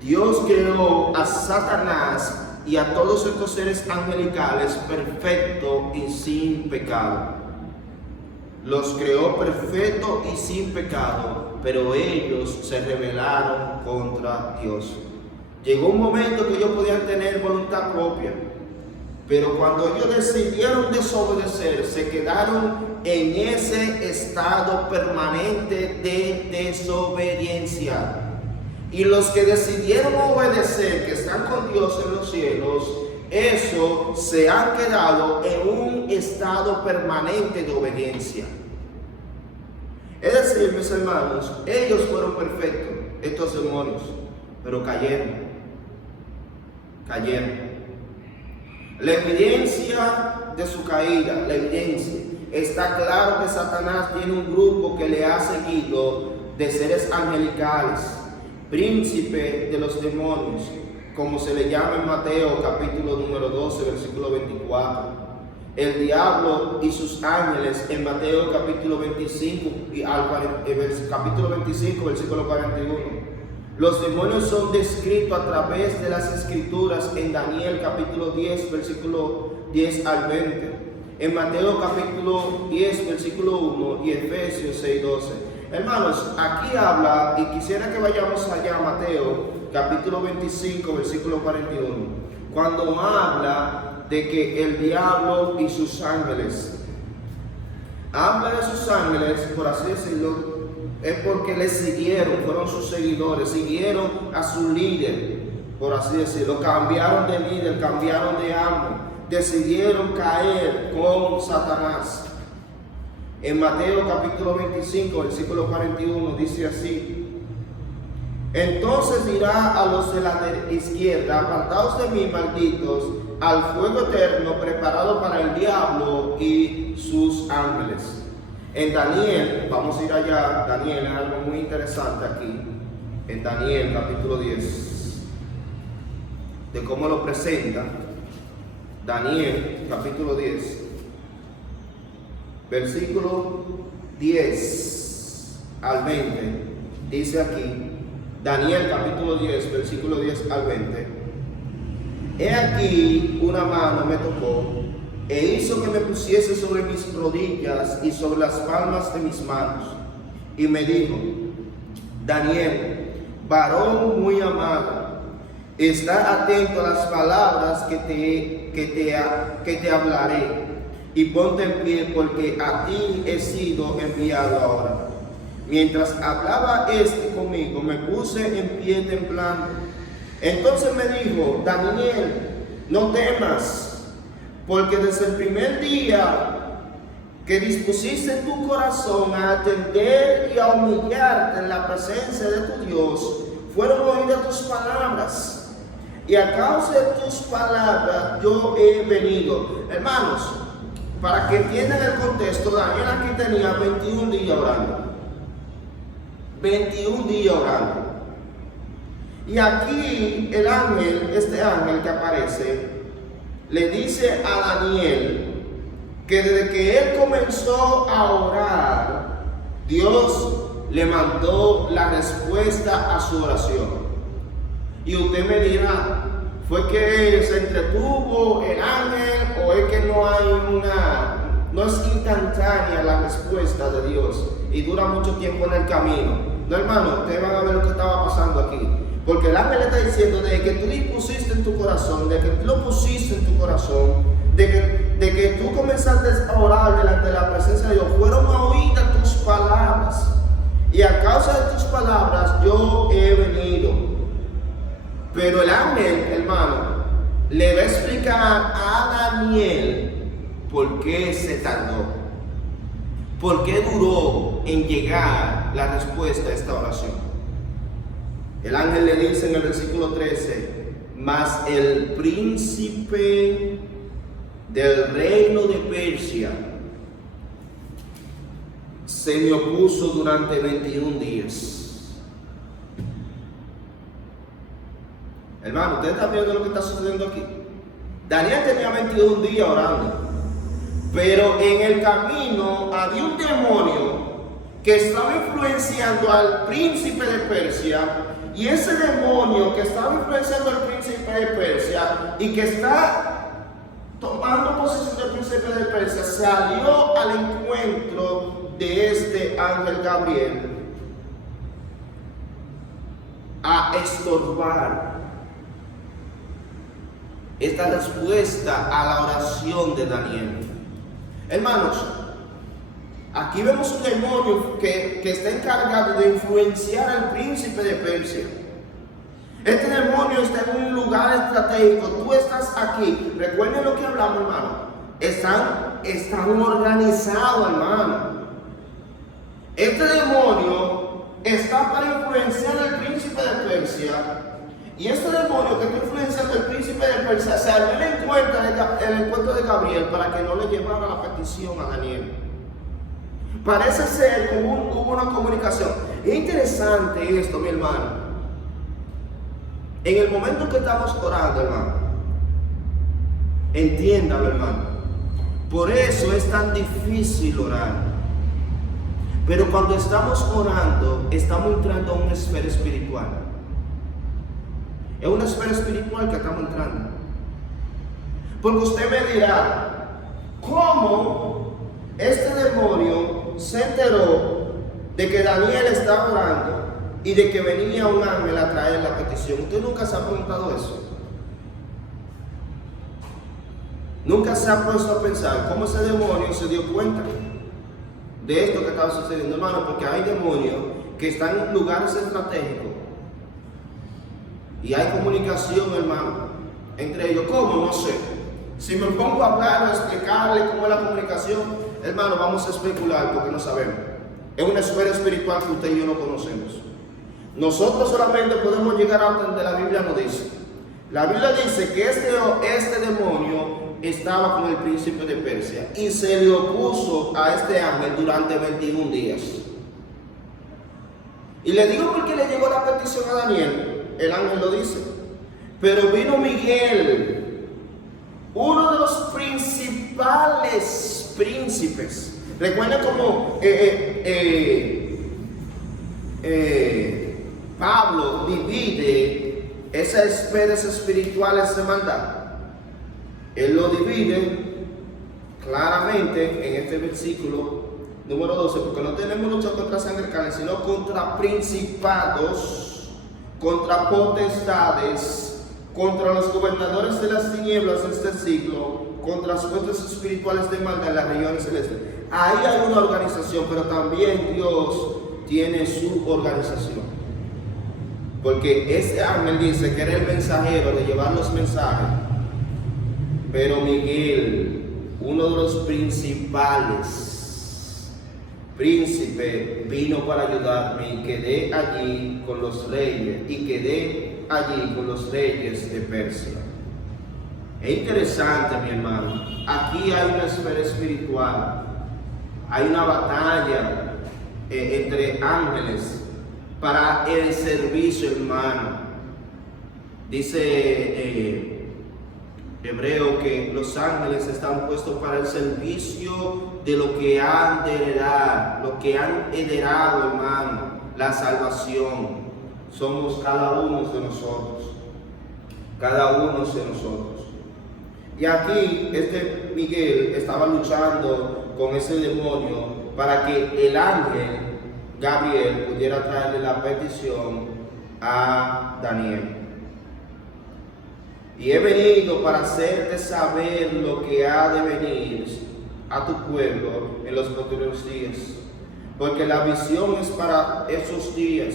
Dios creó a Satanás y a todos estos seres angelicales perfectos y sin pecado. Los creó perfectos y sin pecado, pero ellos se rebelaron contra Dios. Llegó un momento que ellos podían tener voluntad propia, pero cuando ellos decidieron desobedecer, se quedaron en ese estado permanente de desobediencia. Y los que decidieron obedecer, que están con Dios en los cielos, eso se han quedado en un estado permanente de obediencia. Es decir, mis hermanos, ellos fueron perfectos, estos demonios, pero cayeron. La evidencia de su caída, la evidencia, está claro que Satanás tiene un grupo que le ha seguido de seres angelicales, príncipe de los demonios, como se le llama en Mateo capítulo número 12, versículo 24. El diablo y sus ángeles en Mateo capítulo 25, capítulo 25, versículo 41. Los demonios son descritos a través de las escrituras en Daniel capítulo 10, versículo 10 al 20. En Mateo capítulo 10, versículo 1 y Efesios 6, 12. Hermanos, aquí habla, y quisiera que vayamos allá a Mateo capítulo 25, versículo 41, cuando habla de que el diablo y sus ángeles, habla de sus ángeles, por así decirlo, es porque le siguieron, fueron sus seguidores, siguieron a su líder, por así decirlo, cambiaron de líder, cambiaron de amo, decidieron caer con Satanás. En Mateo capítulo 25, versículo 41, dice así: entonces dirá a los de la izquierda, apartaos de mí, malditos, al fuego eterno preparado para el diablo y sus ángeles. En Daniel, vamos a ir allá, Daniel es algo muy interesante aquí, en Daniel capítulo 10, de cómo lo presenta. Daniel capítulo 10, versículo 10 al 20, dice aquí, Daniel capítulo 10, versículo 10 al 20. He aquí una mano me tocó e hizo que me pusiese sobre mis rodillas y sobre las palmas de mis manos. Y me dijo: Daniel, varón muy amado, está atento a las palabras que te hablaré, y ponte en pie, porque a ti he sido enviado ahora. Mientras hablaba conmigo, me puse en pie temblando. Entonces me dijo: Daniel, no temas, porque desde el primer día que dispusiste tu corazón a atender y a humillarte en la presencia de tu Dios, fueron oídas tus palabras, y a causa de tus palabras yo he venido. Hermanos, para que entiendan el contexto, Daniel aquí tenía 21 días orando. 21 días orando. Y aquí el ángel, este ángel que aparece, le dice a Daniel que desde que él comenzó a orar, Dios le mandó la respuesta a su oración. Y usted me dirá, ¿fue que se entretuvo el ángel o es que no es instantánea la respuesta de Dios y dura mucho tiempo en el camino? No, hermano, ustedes van a ver lo que estaba pasando aquí. Porque el ángel le está diciendo de que tú dispusiste en tu corazón, de que tú lo pusiste en tu corazón, de que tú comenzaste a orar delante de la presencia de Dios, fueron oídas tus palabras. Y a causa de tus palabras yo he venido. Pero el ángel, hermano, le va a explicar a Daniel por qué se tardó, por qué duró en llegar la respuesta a esta oración. El ángel le dice en el versículo 13: mas el príncipe del reino de Persia se me opuso durante 21 días. Hermano, ¿ustedes están viendo lo que está sucediendo aquí? Daniel tenía 21 días orando, pero en el camino había un demonio que estaba influenciando al príncipe de Persia, y ese demonio que estaba influenciando al príncipe de Persia y que está tomando posesión del príncipe de Persia salió al encuentro de este ángel Gabriel a estorbar esta respuesta a la oración de Daniel. Hermanos, aquí vemos un demonio que está encargado de influenciar al príncipe de Persia. Este demonio está en un lugar estratégico. Tú estás aquí. Recuerden lo que hablamos, hermano. Están organizados, hermano. Este demonio está para influenciar al príncipe de Persia. Y este demonio que está influenciando al príncipe de Persia se salió el encuentro de Gabriel para que no le llevara la petición a Daniel. Parece ser que hubo una comunicación. Es interesante esto, mi hermano. En el momento que estamos orando, hermano, entiéndalo, hermano. Por eso es tan difícil orar. Pero cuando estamos orando, estamos entrando a una esfera espiritual. Es una esfera espiritual que estamos entrando. Porque usted me dirá, ¿cómo este demonio se enteró de que Daniel estaba orando y de que venía un ángel a traer la petición? ¿Usted nunca se ha preguntado eso? ¿Nunca se ha puesto a pensar cómo ese demonio se dio cuenta de esto que estaba sucediendo, hermano? Porque hay demonios que están en lugares estratégicos y hay comunicación, hermano, entre ellos. ¿Cómo? No sé. Si me pongo a hablar o a explicarle cómo es la comunicación, hermano, vamos a especular porque no sabemos. Es una esfera espiritual que usted y yo no conocemos. Nosotros solamente podemos llegar a donde la Biblia nos dice. La Biblia dice que este demonio estaba con el príncipe de Persia y se le opuso a este ángel durante 21 días. Y le digo porque le llegó la petición a Daniel. El ángel lo dice. Pero vino Miguel, uno de los principales príncipes. Recuerda cómo Pablo divide esas esferas espirituales de maldad. Él lo divide claramente en este versículo número 12, porque no tenemos lucha contra sangre y carne, sino contra principados, contra potestades, contra los gobernadores de las tinieblas de este siglo, contra las fuerzas espirituales de maldad en las regiones celestes. Ahí hay una organización, pero también Dios tiene su organización. Porque ese ángel dice que era el mensajero de llevar los mensajes. Pero Miguel, uno de los principales príncipes, vino para ayudarme y quedé allí con los reyes de Persia. Es interesante, mi hermano. Aquí hay una esfera espiritual. Hay una batalla entre ángeles para el servicio, hermano. Dice Hebreo que los ángeles están puestos para el servicio de lo que han de heredar, lo que han heredado, hermano, la salvación. Somos cada uno de nosotros. Y aquí este Miguel estaba luchando con ese demonio para que el ángel Gabriel pudiera traerle la petición a Daniel. Y he venido para hacerte saber lo que ha de venir a tu pueblo en los posteriores días, porque la visión es para esos días.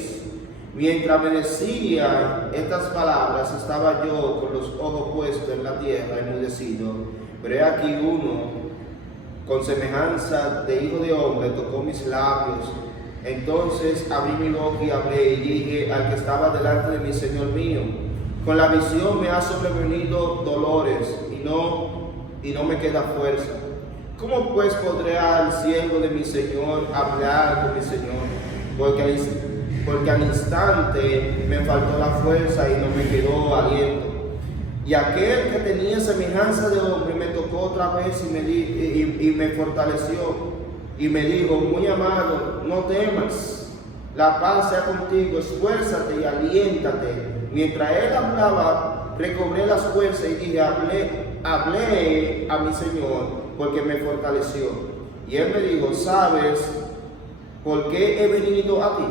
Mientras me decía estas palabras, estaba yo con los ojos puestos en la tierra, enmudecido. Pero he aquí uno, con semejanza de hijo de hombre, tocó mis labios. Entonces abrí mi boca y hablé y dije al que estaba delante de mí: Señor mío, con la visión me ha sobrevenido dolores y no me queda fuerza. ¿Cómo pues podré al siervo de mi Señor hablar con mi Señor? Porque al instante me faltó la fuerza y no me quedó aliento. Y aquel que tenía semejanza de hombre me tocó otra vez y me fortaleció. Y me dijo: muy amado, no temas, la paz sea contigo, esfuérzate y aliéntate. Mientras él hablaba, recobré las fuerzas y dije: hablé a mi Señor, porque me fortaleció. Y él me dijo: ¿sabes por qué he venido a ti?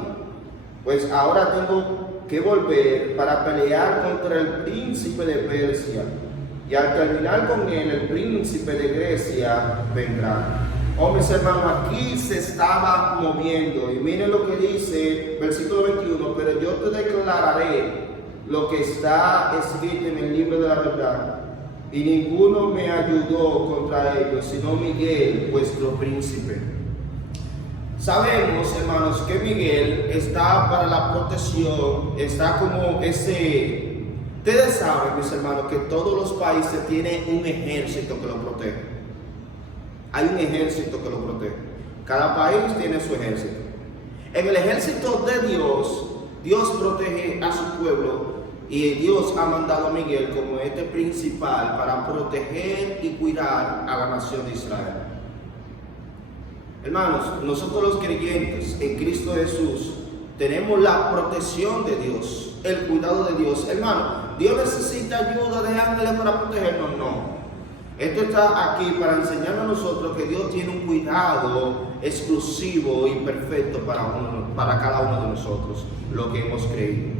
Pues ahora tengo que volver para pelear contra el príncipe de Persia, y al terminar con él, el príncipe de Grecia vendrá. Oh, mis hermanos, aquí se estaba moviendo. Y miren lo que dice, versículo 21: pero yo te declararé lo que está escrito en el libro de la verdad. Y ninguno me ayudó contra ellos, sino Miguel, vuestro príncipe. Sabemos, hermanos, que Miguel está para la protección, está como ese... Ustedes saben, mis hermanos, que todos los países tienen un ejército que lo protege. Hay un ejército que lo protege. Cada país tiene su ejército. En el ejército de Dios, Dios protege a su pueblo, y Dios ha mandado a Miguel como este principal para proteger y cuidar a la nación de Israel. Hermanos, nosotros los creyentes en Cristo Jesús tenemos la protección de Dios, el cuidado de Dios. Hermano, ¿Dios necesita ayuda de ángeles para protegernos? No. Esto está aquí para enseñarnos a nosotros que Dios tiene un cuidado exclusivo y perfecto para cada uno de nosotros, lo que hemos creído.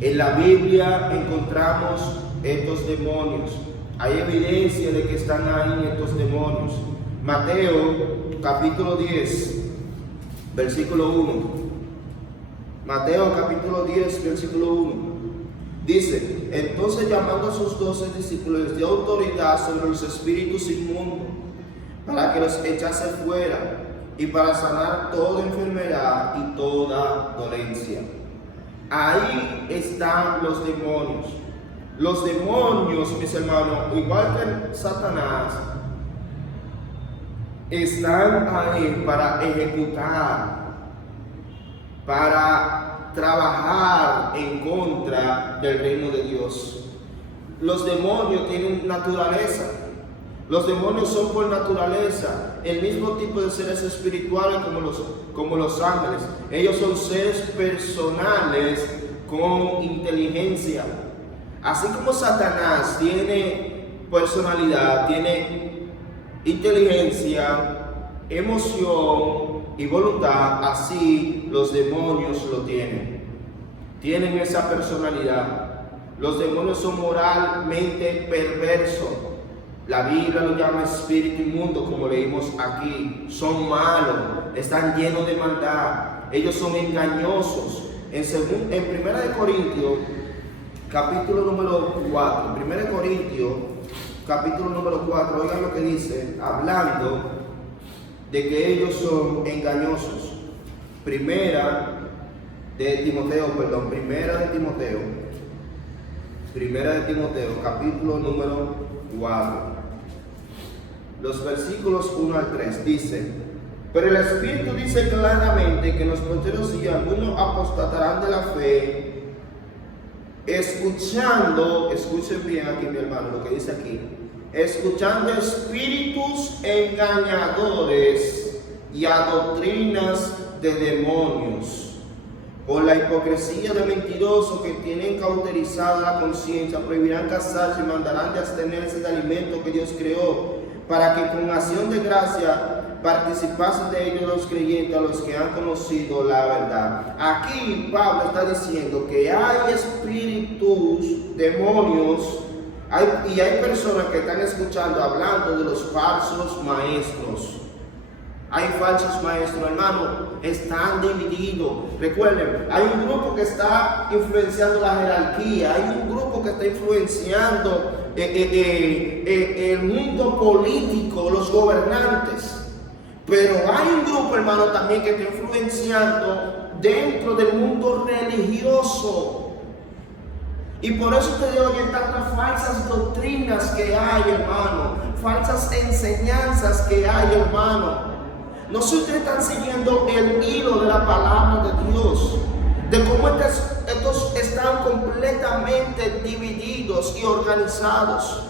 En la Biblia encontramos estos demonios. Hay evidencia de que están ahí estos demonios. Mateo capítulo 10, versículo 1. Mateo capítulo 10, versículo 1. Dice: entonces llamando a sus 12 discípulos, les dio autoridad sobre los espíritus inmundos, para que los echase fuera, y para sanar toda enfermedad y toda dolencia. Ahí están los demonios. Los demonios, mis hermanos, igual que Satanás, están ahí para ejecutar, para trabajar en contra del reino de Dios. Los demonios tienen naturaleza. Los demonios son por naturaleza el mismo tipo de seres espirituales como los ángeles. Ellos son seres personales con inteligencia. Así como Satanás tiene personalidad, tiene inteligencia, emoción y voluntad, así los demonios lo tienen. Tienen esa personalidad. Los demonios son moralmente perversos. La Biblia lo llama espíritu inmundo, como leímos aquí. Son malos, están llenos de maldad. Ellos son engañosos. En 1 Corintios, capítulo número 4. 1 Corintios, capítulo número 4. Oigan lo que dice, hablando de que ellos son engañosos. Primera de Timoteo, capítulo número 4. Los versículos 1 al 3 dice: pero el Espíritu dice claramente que en los postreros días algunos apostatarán de la fe, escuchen bien aquí, mi hermano, lo que dice aquí, escuchando espíritus engañadores y a doctrinas de demonios, por la hipocresía de mentirosos que tienen cauterizada la conciencia, prohibirán casarse y mandarán de abstenerse de alimentos que Dios creó, para que con acción de gracia participasen de ellos los creyentes, a los que han conocido la verdad. Aquí Pablo está diciendo que hay espíritus, demonios, y hay personas que están escuchando, hablando de los falsos maestros. Hay falsos maestros, hermano, están divididos. Recuerden, hay un grupo que está influenciando la jerarquía, hay un grupo que está influenciando el mundo político, los gobernantes. Pero hay un grupo, hermano, también que está influenciando dentro del mundo religioso. Y por eso ustedes oyen tantas falsas doctrinas que hay, hermano. Falsas enseñanzas que hay, hermano. No sé si ustedes están siguiendo el hilo de la palabra de Dios. De cómo estos están completamente divididos y organizados.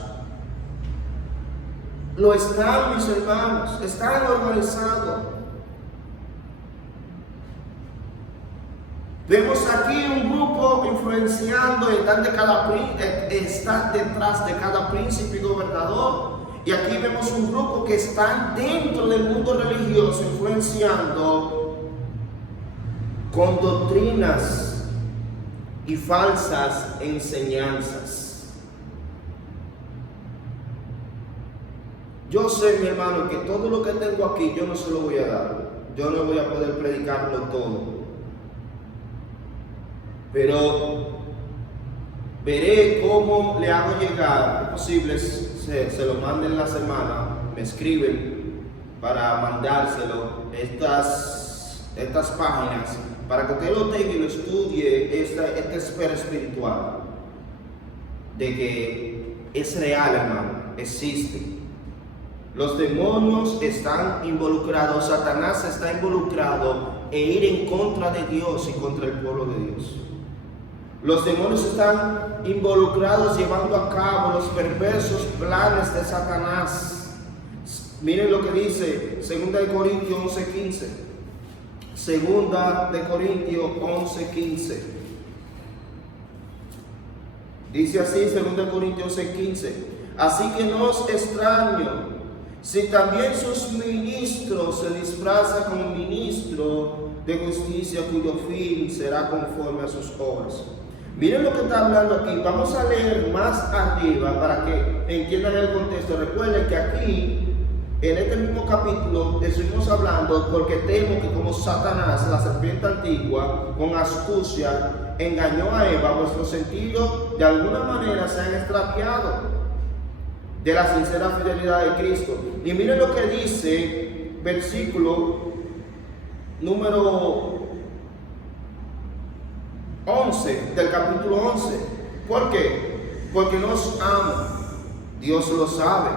Lo están, mis hermanos. Están organizados. Vemos aquí un grupo influenciando, está detrás de cada príncipe y gobernador. Y aquí vemos un grupo que está dentro del mundo religioso influenciando con doctrinas y falsas enseñanzas. Yo sé, mi hermano, que todo lo que tengo aquí yo no se lo voy a dar. Yo no voy a poder predicarlo todo. Pero veré cómo le hago llegar. Es posible se lo manden la semana, me escriben para mandárselo estas páginas para que usted lo tenga y lo estudie, esta esfera espiritual de que es real, hermano, existe. Los demonios están involucrados, Satanás está involucrado en ir en contra de Dios y contra el pueblo de Dios. Los demonios están involucrados llevando a cabo los perversos planes de Satanás. Miren lo que dice 2 Corintios 11:15. 2 Corintios 11:15. Dice así 2 Corintios 11:15. Así que no os extraño si también sus ministros se disfrazan como ministro de justicia, cuyo fin será conforme a sus obras. Miren lo que está hablando aquí. Vamos a leer más arriba para que entiendan el contexto. Recuerden que aquí, en este mismo capítulo, estuvimos hablando porque temo que como Satanás, la serpiente antigua, con astucia, engañó a Eva, vuestros sentidos de alguna manera se han extraviado de la sincera fidelidad de Cristo. Y miren lo que dice, versículo número 11 del capítulo 11. ¿Por qué? Porque nos ama. Dios lo sabe.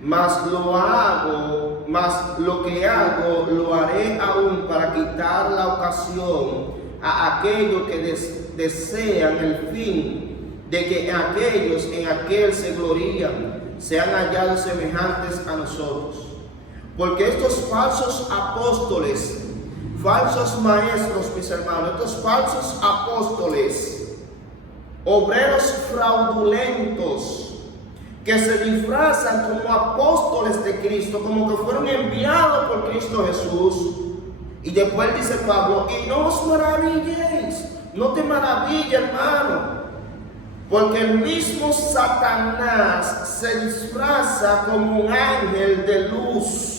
Mas lo que hago lo haré aún para quitar la ocasión a aquellos que desean el fin de que aquellos en aquel se glorían, sean hallados semejantes a nosotros. Porque estos falsos apóstoles, falsos maestros, mis hermanos, estos falsos apóstoles, obreros fraudulentos, que se disfrazan como apóstoles de Cristo, como que fueron enviados por Cristo Jesús. Y después dice Pablo, y no os maravilléis, no te maravilles, hermano, porque el mismo Satanás se disfraza como un ángel de luz.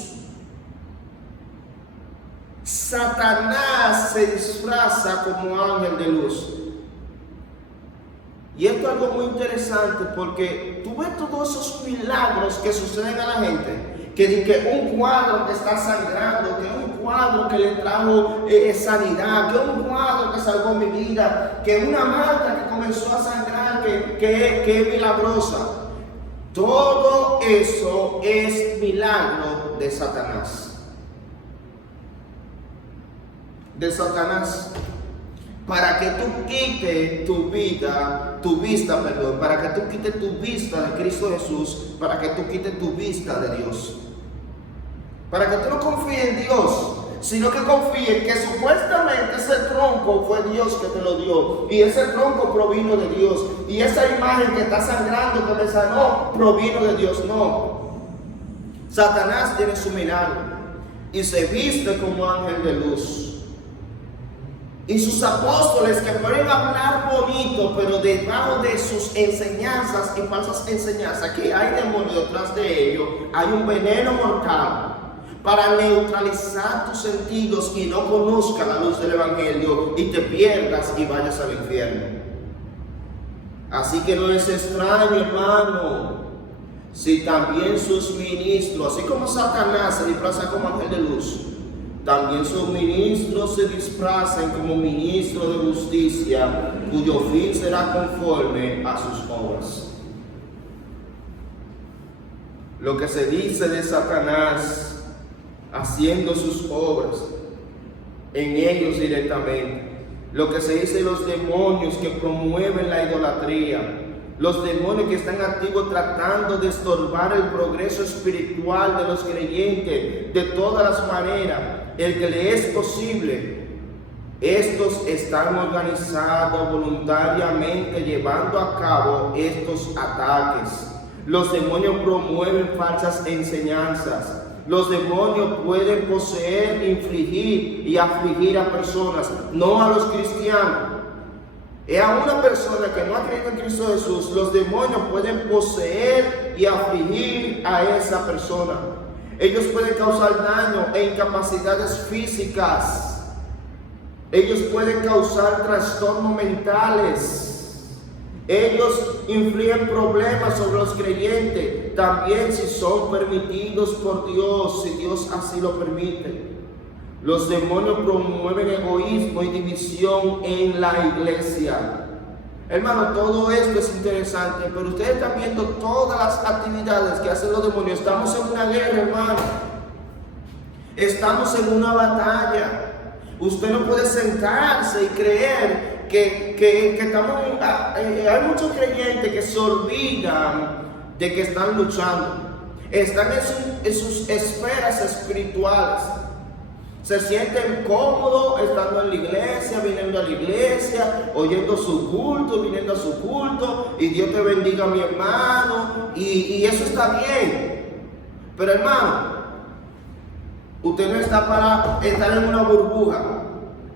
Satanás se disfraza como ángel de luz. Y esto es algo muy interesante porque tú ves todos esos milagros que suceden a la gente. Que un cuadro que está sangrando, que un cuadro que le trajo sanidad, que un cuadro que salvó mi vida, que una marca que comenzó a sangrar, que es milagrosa. Todo eso es milagro de Satanás. De Satanás. Para que tú quites para que tú quites tu vista de Cristo Jesús, para que tú quites tu vista de Dios. Para que tú no confíes en Dios, sino que confíes que supuestamente ese tronco fue Dios que te lo dio, y ese tronco provino de Dios, y esa imagen que está sangrando, que me sanó, provino de Dios. No. Satanás tiene su milagro y se viste como ángel de luz. Y sus apóstoles que pueden hablar bonito, pero debajo de sus enseñanzas y falsas enseñanzas, que hay demonio detrás de ellos, hay un veneno mortal para neutralizar tus sentidos y no conozcas la luz del Evangelio y te pierdas y vayas al infierno. Así que no es extraño, hermano, si también sus ministros, así como Satanás se disfraza como ángel de luz, también sus ministros se disfrazan como ministros de justicia, cuyo fin será conforme a sus obras. Lo que se dice de Satanás haciendo sus obras en ellos directamente, lo que se dice de los demonios que promueven la idolatría, los demonios que están activos tratando de estorbar el progreso espiritual de los creyentes de todas las maneras, el que le es posible. Estos están organizados voluntariamente llevando a cabo estos ataques. Los demonios promueven falsas enseñanzas. Los demonios pueden poseer, infligir y afligir a personas, no a los cristianos. Es a una persona que no ha creído en Cristo Jesús, los demonios pueden poseer y afligir a esa persona. Ellos pueden causar daño e incapacidades físicas. Ellos pueden causar trastornos mentales. Ellos infligen problemas sobre los creyentes, también si son permitidos por Dios, si Dios así lo permite. Los demonios promueven egoísmo y división en la iglesia. Hermano, todo esto es interesante, pero ustedes están viendo todas las actividades que hacen los demonios. Estamos en una guerra, hermano. Estamos en una batalla. Usted no puede sentarse y creer que estamos... hay muchos creyentes que se olvidan de que están luchando. Están en sus esferas espirituales. Se sienten cómodos estando en la iglesia, viniendo a la iglesia, oyendo su culto, viniendo a su culto, y Dios te bendiga, mi hermano, y eso está bien. Pero hermano, usted no está para estar en una burbuja.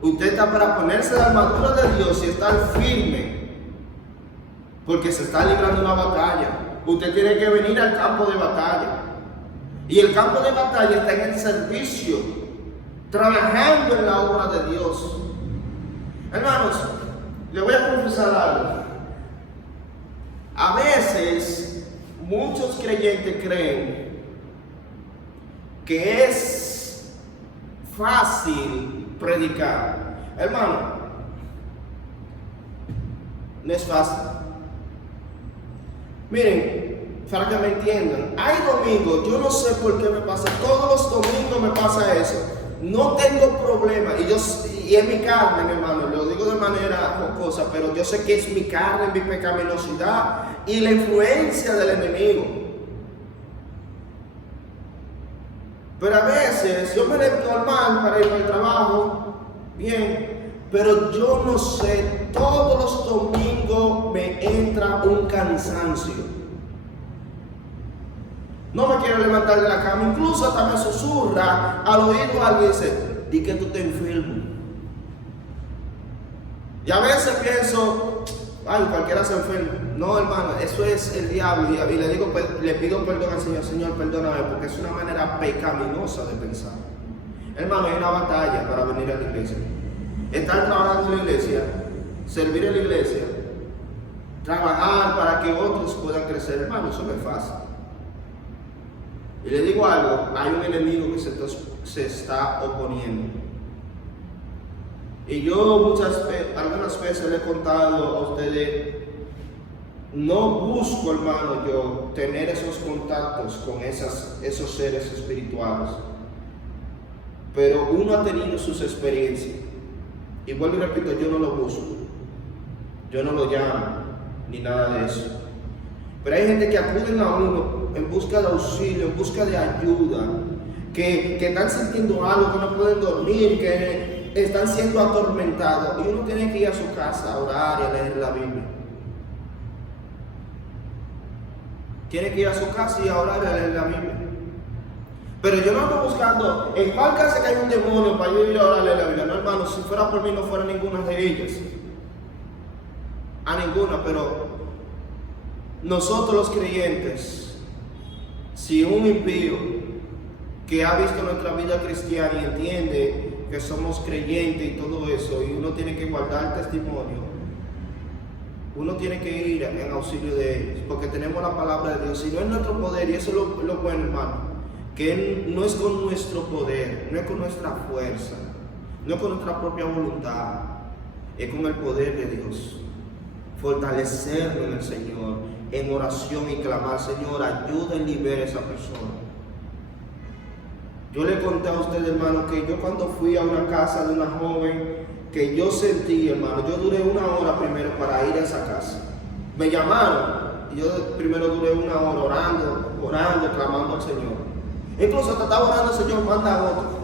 Usted está para ponerse la armadura de Dios y estar firme, porque se está librando una batalla. Usted tiene que venir al campo de batalla, y el campo de batalla está en el servicio, trabajando en la obra de Dios. Hermanos, le voy a confesar algo. A veces muchos creyentes creen que es fácil predicar. Hermano, no es fácil. Miren, para que me entiendan, hay domingos, yo no sé por qué me pasa, todos los domingos me pasa eso. No tengo problema, y es mi carne, mi hermano, lo digo de manera jocosa, pero yo sé que es mi carne, mi pecaminosidad y la influencia del enemigo. Pero a veces yo me levanto normal para ir al trabajo, bien, pero yo no sé, todos los domingos me entra un cansancio. No me quiero levantar de la cama, incluso hasta me susurra al oído alguien y dice, di que tú te enfermo. Y a veces pienso, ay, cualquiera se enferma. No, hermano, eso es el diablo. Y le digo, le pido perdón al Señor, Señor, perdóname, porque es una manera pecaminosa de pensar. Hermano, hay una batalla para venir a la iglesia. Estar trabajando en la iglesia, servir en la iglesia, trabajar para que otros puedan crecer. Hermano, eso no es fácil. Y le digo algo, hay un enemigo que se está oponiendo. Y yo algunas veces le he contado a ustedes, no busco, hermano, yo tener esos contactos con esos seres espirituales. Pero uno ha tenido sus experiencias. Y vuelvo y repito, yo no lo busco. Yo no lo llamo, ni nada de eso. Pero hay gente que acuden a uno en busca de auxilio, en busca de ayuda, que están sintiendo algo, que no pueden dormir, que están siendo atormentados. Y uno tiene que ir a su casa a orar y a leer la Biblia. Tiene que ir a su casa y a orar y a leer la Biblia. Pero yo no ando buscando en cuál casa que hay un demonio para yo ir a orar y a leer la Biblia. No, hermano, si fuera por mí no fuera ninguna de ellas. A ninguna, pero nosotros los creyentes, si un impío que ha visto nuestra vida cristiana y entiende que somos creyentes y todo eso, y uno tiene que guardar testimonio, uno tiene que ir en auxilio de ellos, porque tenemos la palabra de Dios, y no es nuestro poder, y eso es lo bueno, hermano, que no es con nuestro poder, no es con nuestra fuerza, no es con nuestra propia voluntad, es con el poder de Dios. Fortalecerlo en el Señor, en oración y clamar: Señor, ayuda y libera a esa persona. Yo le conté a usted, hermano, que yo cuando fui a una casa de una joven, que yo sentí, hermano, yo duré 1 hora primero para ir a esa casa. Me llamaron y yo primero duré 1 hora orando, clamando al Señor. Incluso hasta estaba orando: Señor, manda a otro.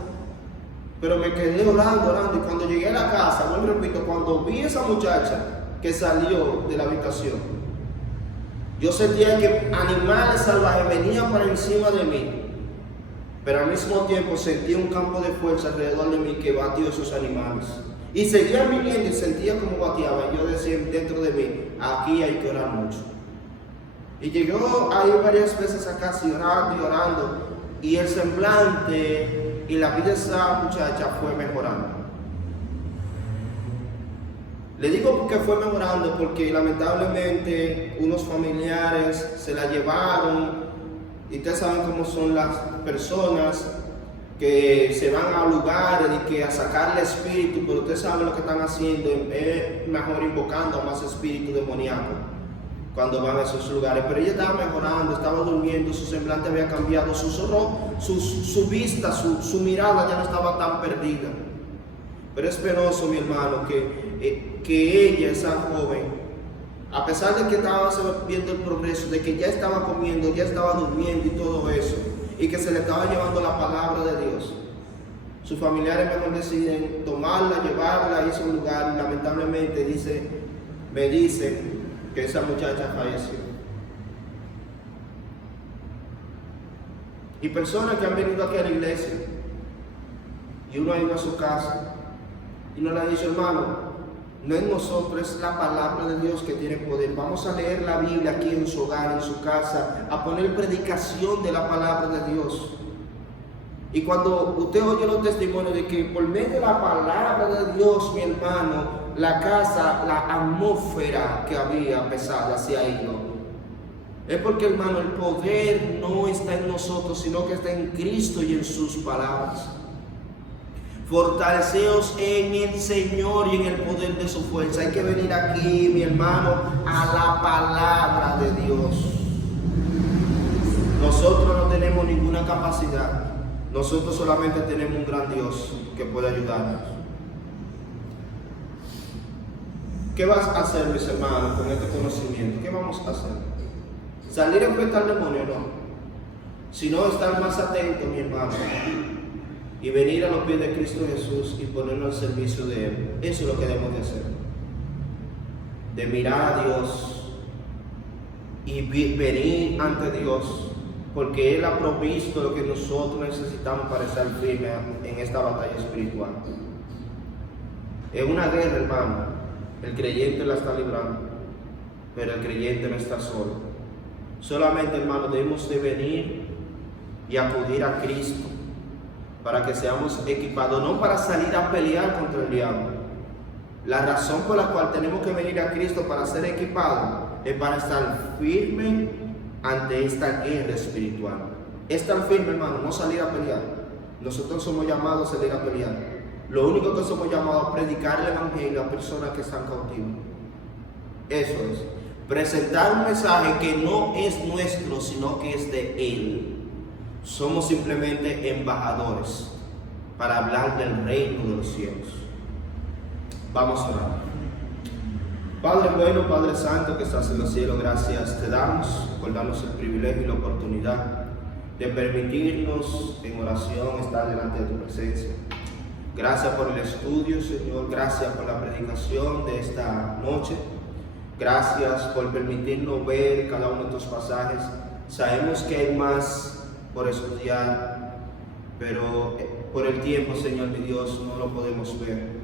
Pero me quedé orando, y cuando llegué a la casa, vuelvo y repito, cuando vi a esa muchacha que salió de la habitación, yo sentía que animales salvajes venían para encima de mí, pero al mismo tiempo sentía un campo de fuerza alrededor de mí que batió esos animales. Y seguían viniendo y sentía como bateaban. Yo decía dentro de mí: aquí hay que orar mucho. Y llegó ahí varias veces a casa orando, y el semblante y la vida de esa muchacha fue mejorando. Le digo que fue mejorando porque lamentablemente unos familiares se la llevaron, y ustedes saben cómo son las personas que se van a lugares y que a sacarle espíritu, pero ustedes saben lo que están haciendo, es mejor invocando a más espíritu demoníaco cuando van a esos lugares. Pero ella estaba mejorando, estaba durmiendo, su semblante había cambiado, su vista, su mirada ya no estaba tan perdida. Pero es penoso, mi hermano, que ella, esa joven, a pesar de que estaba viendo el progreso, de que ya estaba comiendo, ya estaba durmiendo y todo eso, y que se le estaba llevando la palabra de Dios, sus familiares mejor deciden tomarla, llevarla a ese lugar, y lamentablemente me dicen que esa muchacha falleció. Y personas que han venido aquí a la iglesia, y uno ha ido a su casa y no le ha dicho: hermano, no es nosotros, es la palabra de Dios que tiene poder. Vamos a leer la Biblia aquí en su hogar, en su casa, a poner predicación de la palabra de Dios. Y cuando usted oye los testimonios de que por medio de la palabra de Dios, mi hermano, la casa, la atmósfera que había pesada se ha ido, es porque, hermano, el poder no está en nosotros, sino que está en Cristo y en sus palabras. Fortaleceos en el Señor y en el poder de su fuerza. Hay que venir aquí, mi hermano, a la palabra de Dios. Nosotros no tenemos ninguna capacidad. Nosotros solamente tenemos un gran Dios que puede ayudarnos. ¿Qué vas a hacer, mis hermanos, con este conocimiento? ¿Qué vamos a hacer? ¿Salir a enfrentar al demonio? No. Sino estar más atentos, mi hermano, y venir a los pies de Cristo Jesús y ponernos al servicio de Él. Eso es lo que debemos de hacer. De mirar a Dios y venir ante Dios, porque Él ha provisto lo que nosotros necesitamos para estar firmes en esta batalla espiritual. Es una guerra, hermano. El creyente la está librando, pero el creyente no está solo. Solamente, hermano, debemos de venir y acudir a Cristo para que seamos equipados, no para salir a pelear contra el diablo. La razón por la cual tenemos que venir a Cristo para ser equipados es para estar firme ante esta guerra espiritual. Estar firme, hermano, no salir a pelear. Nosotros somos llamados a salir a pelear. Lo único que somos llamados a predicar el evangelio a personas que están cautivas. Eso es. Presentar un mensaje que no es nuestro, sino que es de Él. Somos simplemente embajadores para hablar del reino de los cielos. Vamos a orar. Padre bueno, Padre santo que estás en los cielos, gracias te damos por darnos el privilegio y la oportunidad de permitirnos en oración estar delante de tu presencia. Gracias por el estudio, Señor. Gracias por la predicación de esta noche. Gracias por permitirnos ver cada uno de estos pasajes. Sabemos que hay más por estudiar, pero por el tiempo, Señor mi Dios, no lo podemos ver.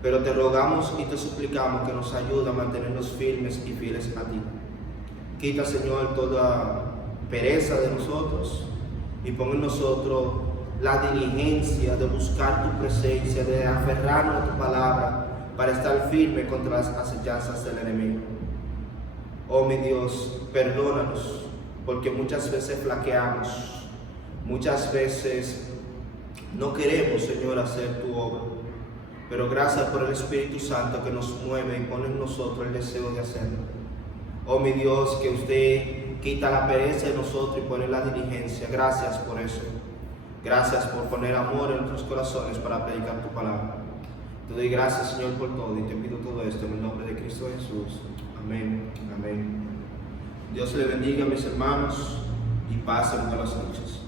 Pero te rogamos y te suplicamos que nos ayude a mantenernos firmes y fieles a ti. Quita, Señor, toda pereza de nosotros y pon en nosotros la diligencia de buscar tu presencia, de aferrarnos a tu palabra, para estar firme contra las acechanzas del enemigo. Oh mi Dios, perdónanos, porque muchas veces flaqueamos, muchas veces no queremos, Señor, hacer tu obra, pero gracias por el Espíritu Santo que nos mueve y pone en nosotros el deseo de hacerlo. Oh mi Dios, que usted quita la pereza de nosotros y pone la diligencia. Gracias por eso. Gracias por poner amor en nuestros corazones para predicar tu palabra. Te doy gracias, Señor, por todo y te pido todo esto en el nombre de Cristo Jesús. Amén. Amén. Dios le bendiga, mis hermanos, y pasen buenas noches.